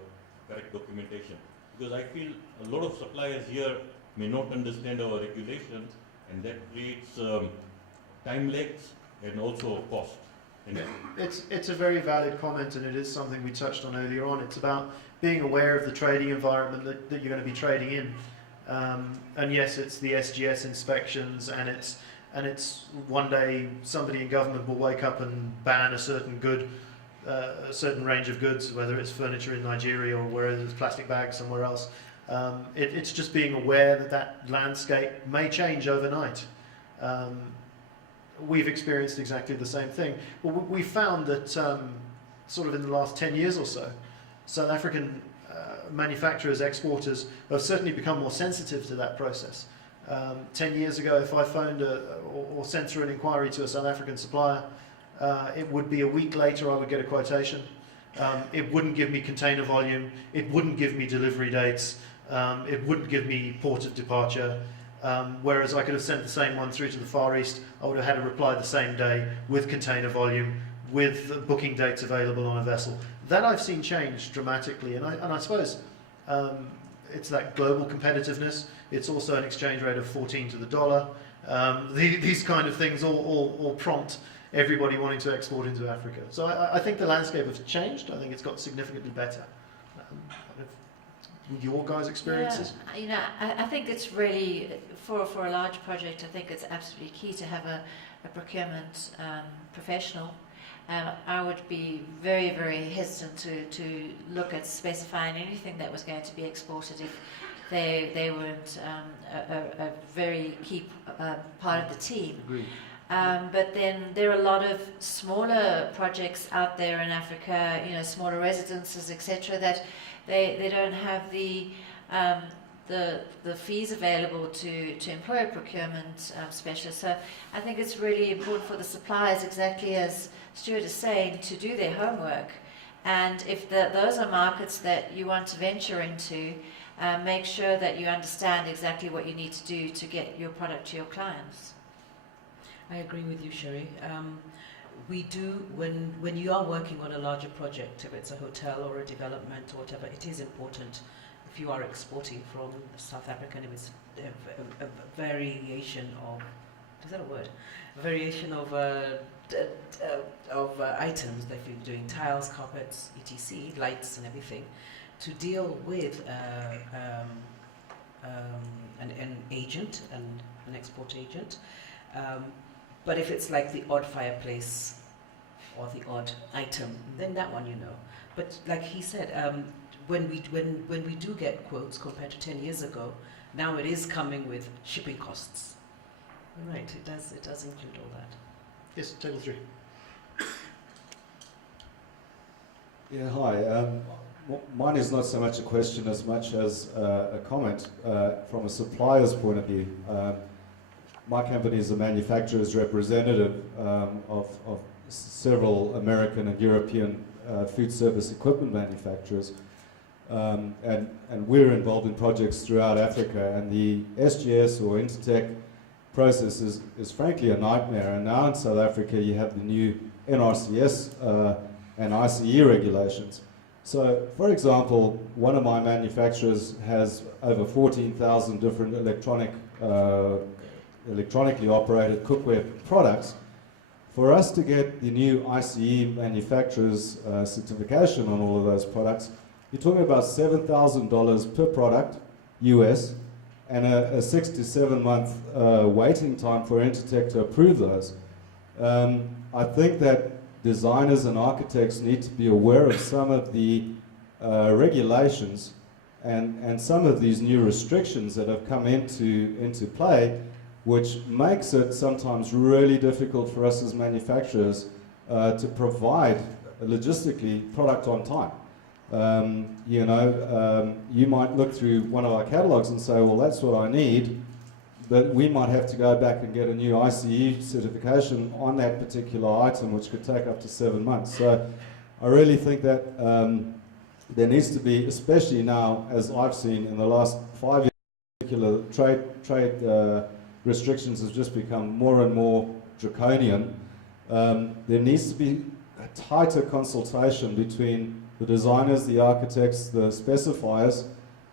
correct documentation. Because I feel a lot of suppliers here may not understand our regulations, and that creates time lags and also cost. And It's a very valid comment, and it is something we touched on earlier on. It's about being aware of the trading environment that you're going to be trading in. And yes, it's the SGS inspections, and it's one day somebody in government will wake up and ban a certain good, a certain range of goods, whether it's furniture in Nigeria or wherever it's plastic bags somewhere else. It's just being aware that landscape may change overnight. We've experienced exactly the same thing. Well, we found that sort of in the last 10 years or so, South African manufacturers, exporters have certainly become more sensitive to that process. 10 years ago, if I phoned or sent through an inquiry to a South African supplier, it would be a week later I would get a quotation. It wouldn't give me container volume, it wouldn't give me delivery dates, it wouldn't give me port of departure, whereas I could have sent the same one through to the Far East. I would have had a reply the same day with container volume, with booking dates available on a vessel. That I've seen change dramatically, and I suppose it's that global competitiveness. It's also an exchange rate of 14 to the dollar. These kind of things all prompt everybody wanting to export into Africa. So I think the landscape has changed. I think it's got significantly better. With your guys' experiences? Yeah, you know, I think it's really, for a large project, I think it's absolutely key to have a procurement professional. I would be very, very hesitant to look at specifying anything that was going to be exported if they weren't a very key part of the team. Agreed. But then there are a lot of smaller projects out there in Africa, you know, smaller residences, etc., that they don't have the fees available to employ a procurement specialist. So I think it's really important for the suppliers, exactly as Stuart is saying, to do their homework. And if those are markets that you want to venture into, make sure that you understand exactly what you need to do to get your product to your clients. I agree with you, Sherry. We do, when you are working on a larger project, if it's a hotel or a development or whatever, it is important, if you are exporting from South Africa, if it's a variation of, is that a word? A variation of items, that if you're doing tiles, carpets, etc., lights and everything, to deal with an agent, an export agent. But if it's like the odd fireplace or the odd item, then that one you know. But like he said, when we do get quotes compared to 10 years ago, now it is coming with shipping costs. You're right, it does include all that. Yes, table 3. Yeah, hi. Mine is not so much a question as much as a comment from a supplier's point of view. My company is a manufacturer's representative of several American and European food service equipment manufacturers. And we're involved in projects throughout Africa, and the SGS or Intertech process is frankly a nightmare. And now in South Africa you have the new NRCS and ICE regulations. So, for example, one of my manufacturers has over 14,000 different electronically operated cookware products. For us to get the new ICE manufacturer's certification on all of those products, you're talking about $7,000 per product, US, and a 6 to 7 month waiting time for Intertech to approve those. I think that designers and architects need to be aware of some of the regulations and some of these new restrictions that have come into play, which makes it sometimes really difficult for us as manufacturers to provide logistically product on time. You might look through one of our catalogs and say, well, that's what I need, but we might have to go back and get a new ICE certification on that particular item, which could take up to 7 months. So I really think that there needs to be, especially now, as I've seen in the last 5 years, particular trade restrictions have just become more and more draconian. There needs to be a tighter consultation between the designers, the architects, the specifiers,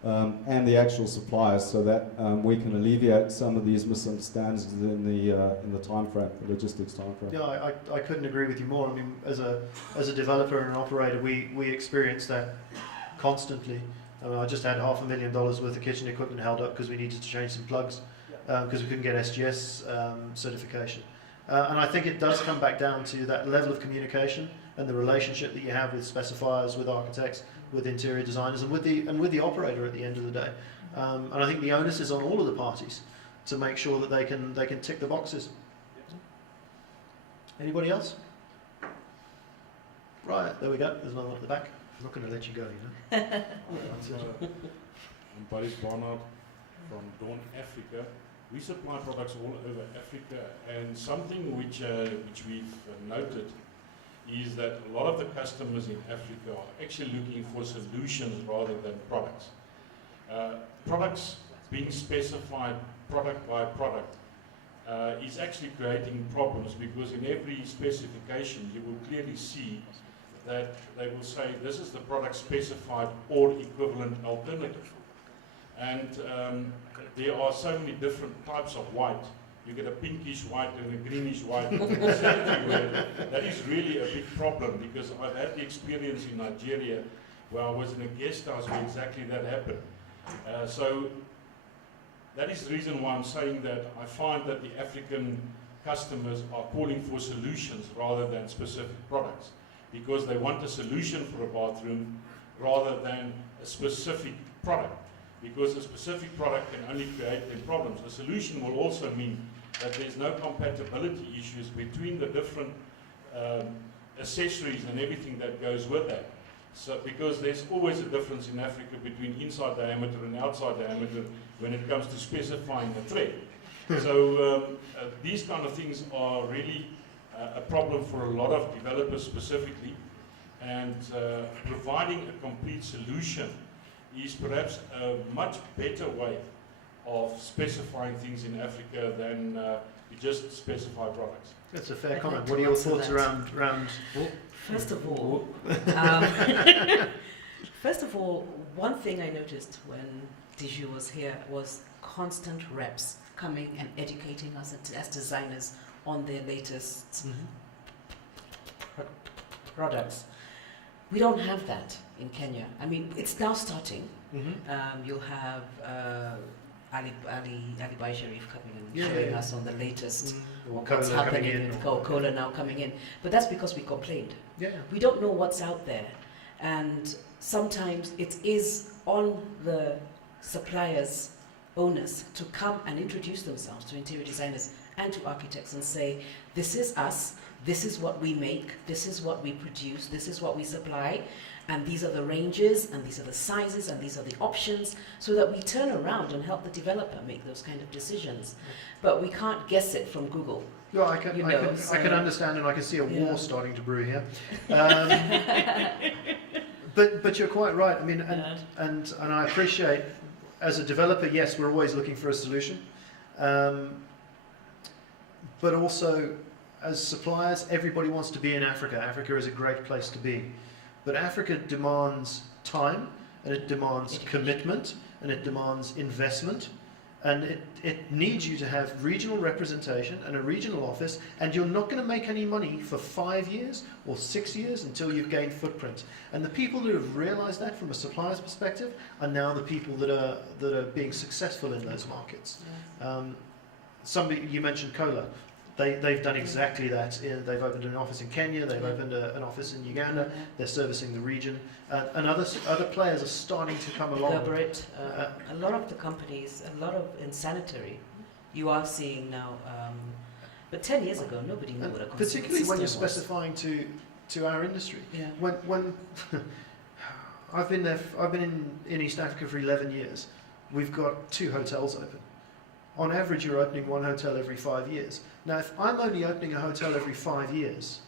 and the actual suppliers, so that we can alleviate some of these misunderstandings in the time frame, the logistics time frame. Yeah, I couldn't agree with you more. I mean, as a developer and an operator, we experience that constantly. I just had $500,000 worth of kitchen equipment held up because we needed to change some plugs because we couldn't get SGS certification. And I think it does come back down to that level of communication and the relationship that you have with specifiers, with architects, with interior designers, and with the operator at the end of the day. And I think the onus is on all of the parties to make sure that they can tick the boxes. Anybody else? Right, there we go. There's another one at the back. I'm not going to let you go, you know. I'm Boris Barnard from Dawn Africa. We supply products all over Africa, and something which we've noted is that a lot of the customers in Africa are actually looking for solutions rather than products. Products being specified product by product is actually creating problems, because in every specification you will clearly see that they will say this is the product specified or equivalent alternative. And there are so many different types of white. You get a pinkish white and a greenish white. That is really a big problem, because I've had the experience in Nigeria where I was in a guest house where exactly that happened. So that is the reason why I'm saying that I find that the African customers are calling for solutions rather than specific products, because they want a solution for a bathroom rather than a specific product, because a specific product can only create them problems. The solution will also mean that there's no compatibility issues between the different accessories and everything that goes with that. So, because there's always a difference in Africa between inside diameter and outside diameter when it comes to specifying the thread. So these kind of things are really a problem for a lot of developers specifically, and providing a complete solution is perhaps a much better way of specifying things in Africa than you just specify products. That's a fair comment. What are your thoughts around? First of all, one thing I noticed when Diju was here was constant reps coming and educating us as designers on their latest products. We don't have that in Kenya. I mean, it's now starting. You'll have Ali Bai Sharif coming and Yeah, showing yeah. us on the latest Or what's Cola coming happening in. with Coca-Cola now coming in. But that's because we complained. Yeah. We don't know what's out there. And sometimes it is on the suppliers, owners, to come and introduce themselves to interior designers and to architects and say, this is us, this is what we make, this is what we produce, this is what we supply, and these are the ranges, and these are the sizes, and these are the options, so that we turn around and help the developer make those kind of decisions. But we can't guess it from Google. No, I can, You I know, can, so- I can understand, and I can see a Yeah. war starting to brew here. But you're quite right. I mean, and I appreciate, as a developer, yes, we're always looking for a solution. But also, as suppliers, everybody wants to be in Africa. Africa is a great place to be. But Africa demands time, and it demands commitment, and it demands investment. And it needs you to have regional representation and a regional office, and you're not going to make any money for 5 years or 6 years until you've gained footprint. And the people who have realized that from a supplier's perspective are now the people that are being successful in those markets. Somebody, you mentioned Cola. They've done exactly that. They've opened an office in Kenya, they've opened an office in Uganda, they're servicing the region. And other players are starting to come along. Corporate, a lot of the companies, a lot of in sanitary, you are seeing now. But 10 years ago, nobody knew what a consumer particularly when you're system was. specifying to our industry. Yeah. When I've been in East Africa for 11 years. We've got 2 hotels open. On average, you're opening 1 hotel every 5 years. Now, if I'm only opening a hotel every 5 years,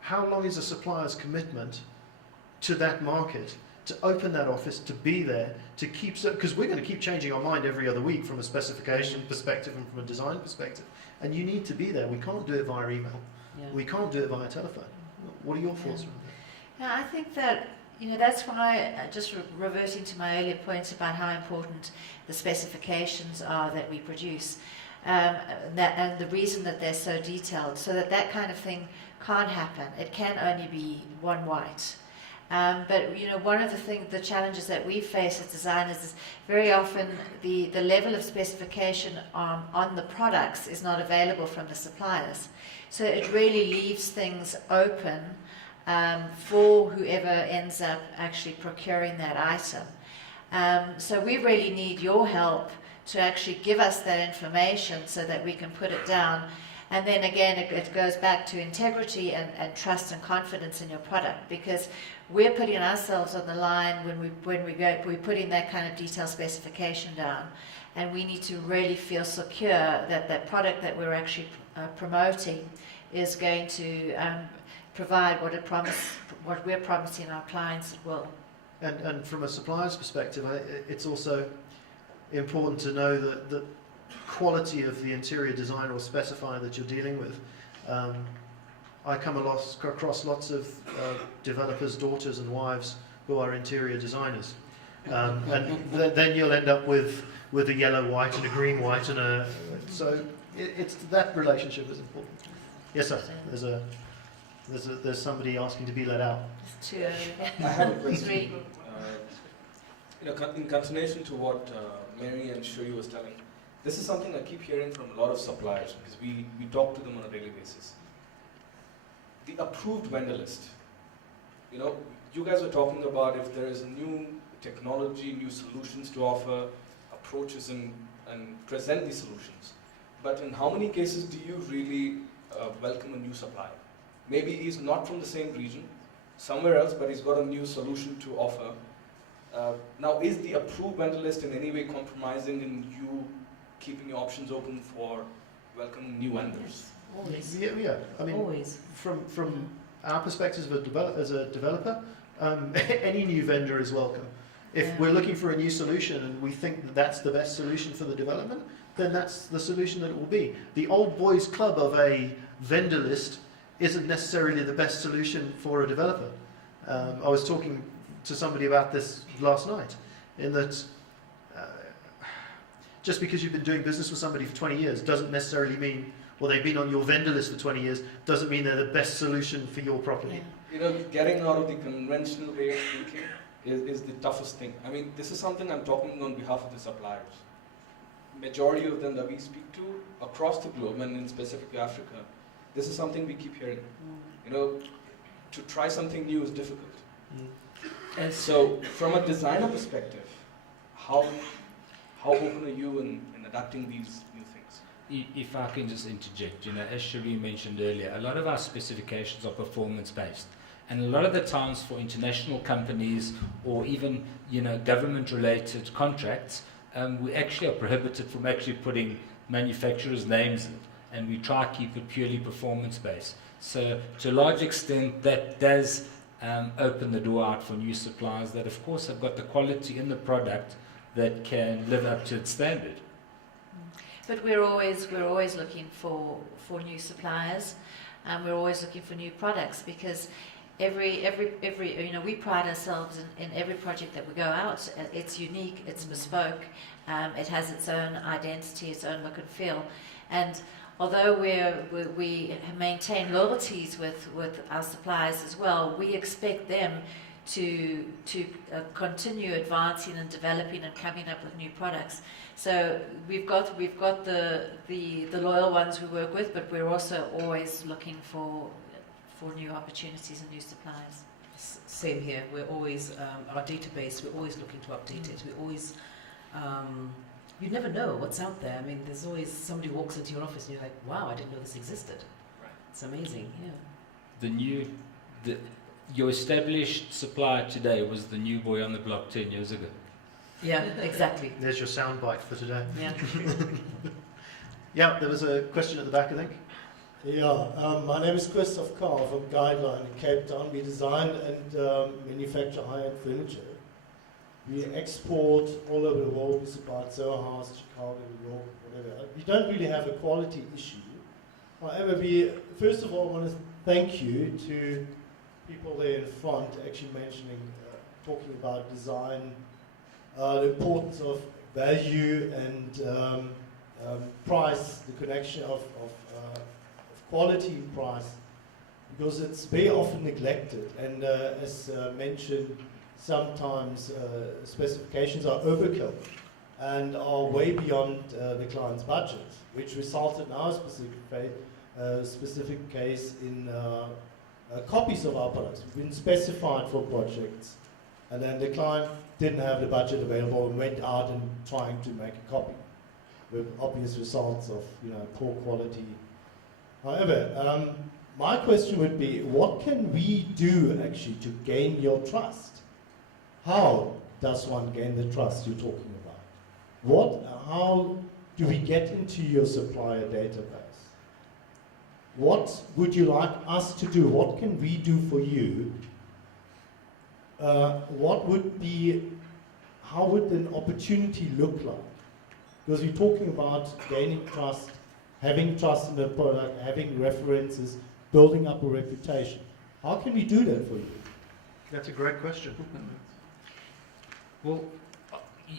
how long is a supplier's commitment to that market, to open that office, to be there, to keep... Because we're going to keep changing our mind every other week from a specification perspective and from a design perspective. And you need to be there. We can't do it via email. Yeah. We can't do it via telephone. What are your thoughts on that? Yeah, I think that, that's why, just reverting to my earlier points about how important the specifications are that we produce, and the reason that they're so detailed, so that kind of thing can't happen. It can only be one white. But one of the challenges that we face as designers is very often the level of specification on the products is not available from the suppliers. So it really leaves things open for whoever ends up actually procuring that item. So we really need your help to actually give us that information so that we can put it down. And then again, it goes back to integrity and trust and confidence in your product, because we're putting ourselves on the line when we're putting that kind of detailed specification down, and we need to really feel secure that that product that we're actually promoting is going to provide what we're promising our clients it will. And from a supplier's perspective, it's also important to know that the quality of the interior designer or specifier that you're dealing with. I come across lots of developers' daughters and wives who are interior designers. And then you'll end up with a yellow white and a green white, and so it's that relationship is important. Yes, sir. There's somebody asking to be let out. It's too early. I have a question. Three. In continuation to what Mary and Shuri was telling, this is something I keep hearing from a lot of suppliers, because we talk to them on a daily basis. The approved vendor list. You guys were talking about if there is a new technology, new solutions to offer, approaches and present these solutions. But in how many cases do you really welcome a new supplier? Maybe he's not from the same region, somewhere else, but he's got a new solution to offer. Now, is the approved vendor list in any way compromising in you keeping your options open for welcoming new vendors? Always. Yeah. I mean, Always. From our perspective as a developer, any new vendor is welcome. If we're looking for a new solution and we think that that's the best solution for the development, then that's the solution that it will be. The old boys club of a vendor list isn't necessarily the best solution for a developer. I was talking to somebody about this last night, in that just because you've been doing business with somebody for 20 years doesn't necessarily mean, well, they've been on your vendor list for 20 years, doesn't mean they're the best solution for your property. Getting out of the conventional way of thinking is the toughest thing. I mean, this is something I'm talking on behalf of the suppliers. majority of them that we speak to across the globe, and in specifically Africa, this is something we keep hearing. You know, to try something new is difficult. And so, from a designer perspective, how open are you in adapting these new things? If I can just interject, you know, as Cherie mentioned earlier, a lot of our specifications are performance-based. And a lot of the times for international companies or even, you know, government-related contracts, we actually are prohibited from actually putting manufacturers' names in, and we try to keep it purely performance-based. So to a large extent, that does open the door out for new suppliers that, of course, have got the quality in the product that can live up to its standard. But we're always looking for new suppliers, and we're always looking for new products, because every you know, we pride ourselves in every project that we go out. It's unique, it's bespoke, it has its own identity, its own look and feel, and although we maintain loyalties with our suppliers as well, we expect them to continue advancing and developing and coming up with new products. So we've got the loyal ones we work with, but we're also always looking for new opportunities and new suppliers. Same here. We're always our database. We're always looking to update it. We always. You never know what's out there. I mean, there's always somebody walks into your office and you're like, wow, I didn't know this existed. Right. It's amazing. Yeah. Your established supplier today was the new boy on the block 10 years ago. Yeah, exactly. There's your soundbite for today. Yeah. Yeah, there was a question at the back, I think. Yeah, my name is Christoph Carr from Guideline in Cape Town. We design and manufacture high-end furniture. We export all over the world. We supply Soho House, Chicago, New York, whatever. We don't really have a quality issue. However, we first of all want to thank you to people there in front actually mentioning, talking about design, the importance of value and price, the connection of quality and price, because it's very often neglected, and as mentioned, sometimes specifications are overkill and are way beyond the client's budget, which resulted in our specific case in copies of our products. We've been specified for projects, and then the client didn't have the budget available and went out and trying to make a copy, with obvious results of, you know, poor quality. However, my question would be, what can we do actually to gain your trust? How does one gain the trust you're talking about? How do we get into your supplier database? What would you like us to do? What can we do for you? How would an opportunity look like? Because we're talking about gaining trust, having trust in the product, having references, building up a reputation. How can we do that for you? That's a great question. Well,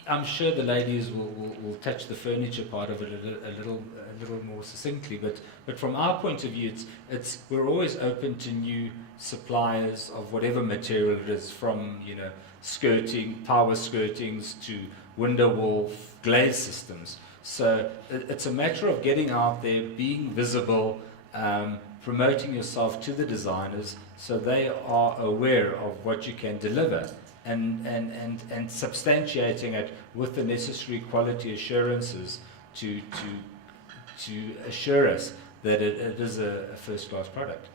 I'm sure the ladies will touch the furniture part of it a little more succinctly, but from our point of view, we're always open to new suppliers of whatever material it is, from, you know, skirting, power skirtings to window wall glaze systems. So it's a matter of getting out there, being visible, promoting yourself to the designers so they are aware of what you can deliver, and substantiating it with the necessary quality assurances to assure us that it is a first-class product.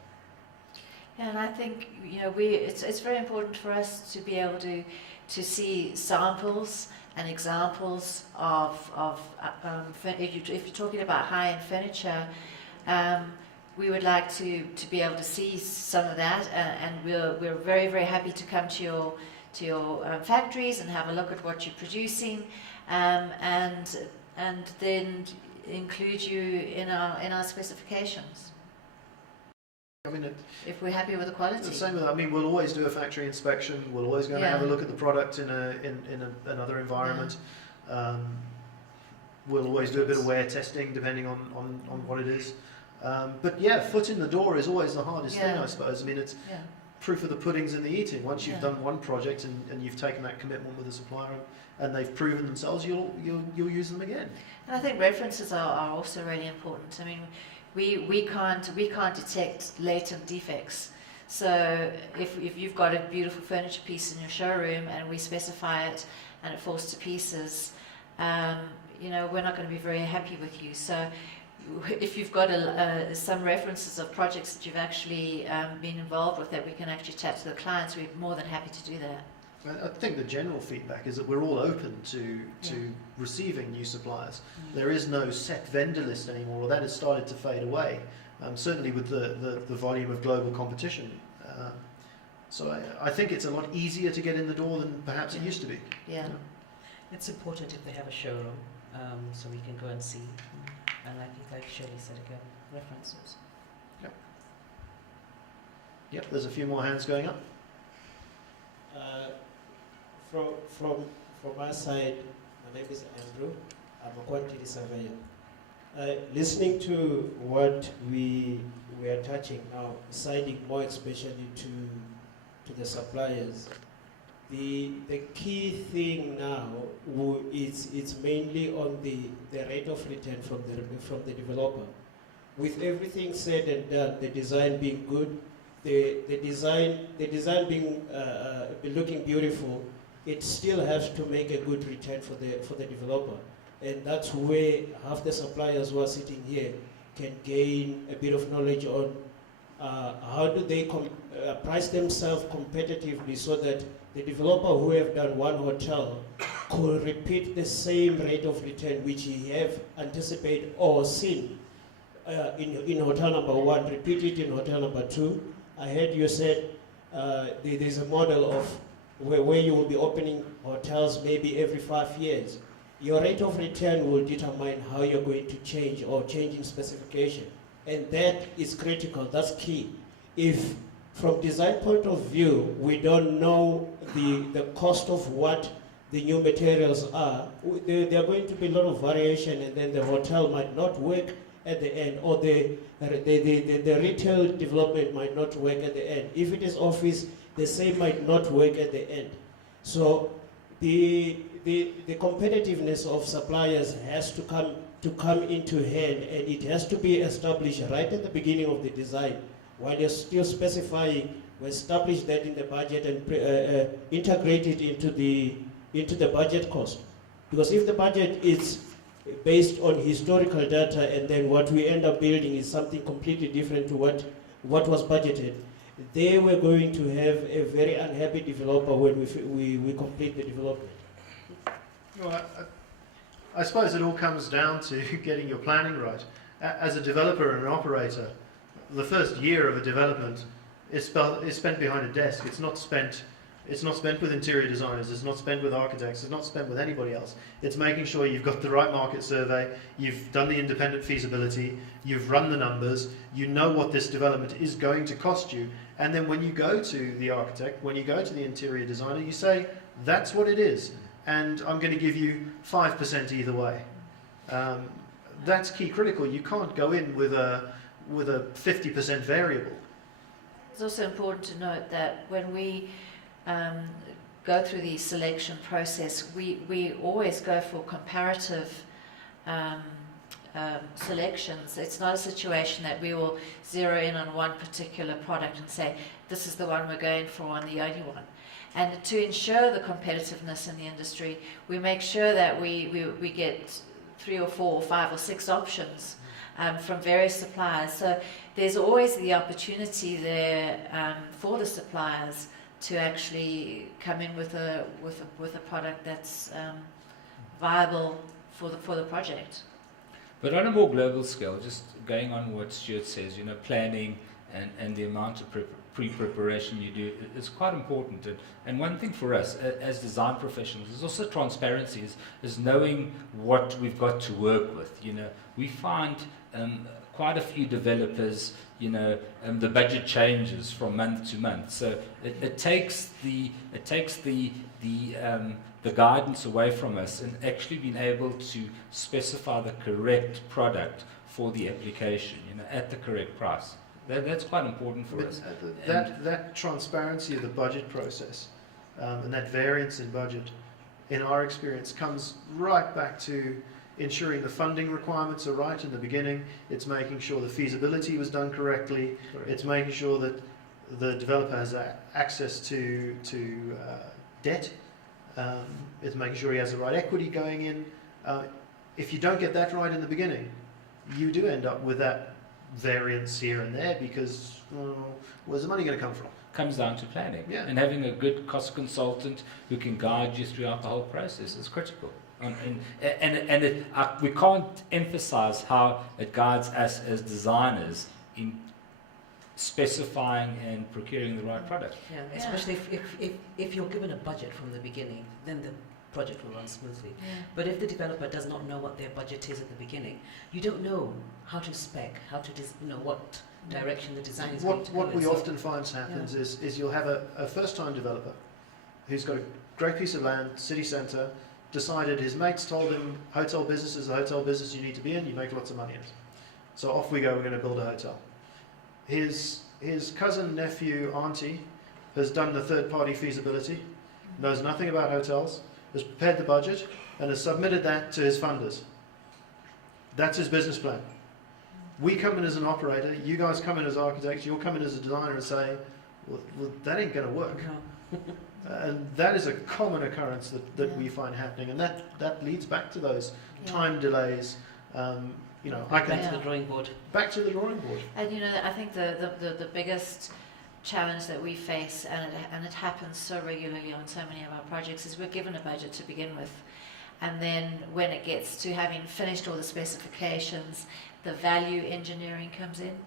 And I think, you know, it's very important for us to be able to see samples and examples of if you're talking about high-end furniture, we would like to be able to see some of that, and we're very, very happy to come to your factories and have a look at what you're producing, and then include you in our specifications. I mean, if we're happy with the quality. It's the same with, I mean, we'll always do a factory inspection. We'll always go and have a look at the product in another environment. Yeah. We'll always do a bit of wear testing depending on what it is. But yeah, foot in the door is always the hardest thing, I suppose. I mean, proof of the pudding's in the eating. Once you've Yeah. done one project and you've taken that commitment with the supplier and they've proven themselves, you'll use them again. And I think references are also really important. I mean, we can't detect latent defects. So if you've got a beautiful furniture piece in your showroom and we specify it and it falls to pieces, we're not going to be very happy with you. So if you've got some references of projects that you've actually been involved with that we can actually chat to the clients, we're more than happy to do that. I think the general feedback is that we're all open to receiving new suppliers. There is no set vendor list anymore, or that has started to fade away, certainly with the volume of global competition. So I think it's a lot easier to get in the door than perhaps it used to be. Yeah. It's important if they have a showroom, so we can go and see. And like Shirley said again, references. Yep, there's a few more hands going up. From my side, my name is Andrew. I'm a quantity surveyor. Listening to what we are touching now, citing more especially to the suppliers, the key thing now it's mainly on the rate of return from the developer. With everything said and done, the design being good, the design being looking beautiful, it still has to make a good return for the developer, and that's where half the suppliers who are sitting here can gain a bit of knowledge on how do they price themselves competitively so that the developer who have done one hotel could repeat the same rate of return which he have anticipated or seen in hotel number 1, repeat it in hotel number 2. I heard you said there's a model of where you will be opening hotels maybe every 5 years. Your rate of return will determine how you're going to change or change in specification. And that is critical, that's key. If from design point of view, we don't know the cost of what the new materials are, there are going to be a lot of variation, and then the hotel might not work at the end, or the retail development might not work at the end. If it is office, the same might not work at the end. So the competitiveness of suppliers has to come into hand, and it has to be established right at the beginning of the design. While you're still specifying, we establish that in the budget and integrate it into the budget cost. Because if the budget is based on historical data and then what we end up building is something completely different to what was budgeted, they were going to have a very unhappy developer when we complete the development. Well, I suppose it all comes down to getting your planning right. As a developer and an operator, the first year of a development is spent behind a desk. It's not spent with interior designers, it's not spent with architects, it's not spent with anybody else. It's making sure you've got the right market survey, you've done the independent feasibility, you've run the numbers, you know what this development is going to cost you, and then when you go to the architect, when you go to the interior designer, you say, that's what it is, and I'm going to give you 5% either way. That's key critical. You can't go in with a 50% variable. It's also important to note that when we go through the selection process, we always go for comparative selections. It's not a situation that we will zero in on one particular product and say, this is the one we're going for and the only one. And to ensure the competitiveness in the industry, we make sure that we get 3 or 4 or 5 or 6 options from various suppliers. So there's always the opportunity there for the suppliers to actually come in with a product that's viable for the project. But on a more global scale, just going on what Stuart says, planning and the amount of pre-preparation you do is quite important. And one thing for us as design professionals is also transparency, is knowing what we've got to work with. We find quite a few developers, the budget changes from month to month. So it takes the guidance away from us and actually being able to specify the correct product for the application, at the correct price. That's quite important for But, us. that transparency of the budget process and that variance in budget, in our experience, comes right back to ensuring the funding requirements are right in the beginning. It's making sure the feasibility was done correctly. It's making sure that the developer has access to debt. It's making sure he has the right equity going in. If you don't get that right in the beginning, you do end up with that variance here and there because, well, where's the money going to come from? Comes down to planning. Yeah. And having a good cost consultant who can guide you throughout the whole process is critical. We can't emphasize how it guides us as designers in specifying and procuring the right product. Yeah, especially if you're given a budget from the beginning, then the project will run smoothly. Yeah. But if the developer does not know what their budget is at the beginning, you don't know how to spec, how to what direction the design is going to go. What we So- often find happens is you'll have a first-time developer who's got a great piece of land, city centre, decided his mates told him hotel business is the hotel business you need to be in, you make lots of money in it. So off we go, we're going to build a hotel. His cousin, nephew, auntie has done the third-party feasibility, knows nothing about hotels, has prepared the budget, and has submitted that to his funders. That's his business plan. We come in as an operator, you guys come in as architects, you'll come in as a designer and say, well that ain't going to work. And that is a common occurrence that we find happening, and that leads back to those time delays. Back to the drawing board. Back to the drawing board. And I think the biggest challenge that we face, and it happens so regularly on so many of our projects, is we're given a budget to begin with, and then when it gets to having finished all the specifications, the value engineering comes in,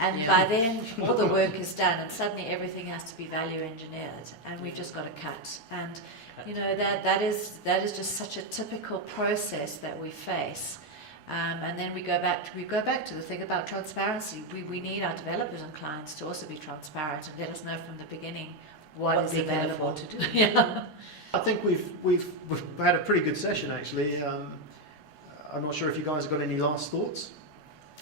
and by then all the work is done, and suddenly everything has to be value engineered, and we've just got to cut. And that is just such a typical process that we face. And then we go back to the thing about transparency. We need our developers and clients to also be transparent and let us know from the beginning what is they can available afford to do. Yeah. I think we've had a pretty good session actually. I'm not sure if you guys have got any last thoughts.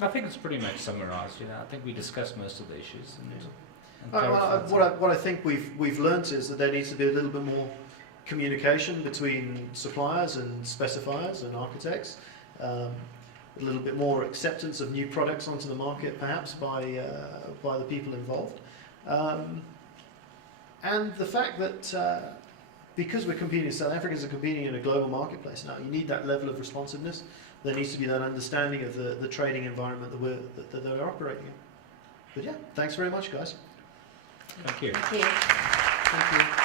I think it's pretty much summarised. I think we discussed most of the issues. And What I think we've learnt is that there needs to be a little bit more communication between suppliers and specifiers and architects. A little bit more acceptance of new products onto the market, perhaps by the people involved, and the fact that because we're competing, South Africans are competing in a global marketplace now. You need that level of responsiveness. There needs to be that understanding of the trading environment that they're operating in. But yeah, thanks very much, guys. Thank you. Thank you. Thank you.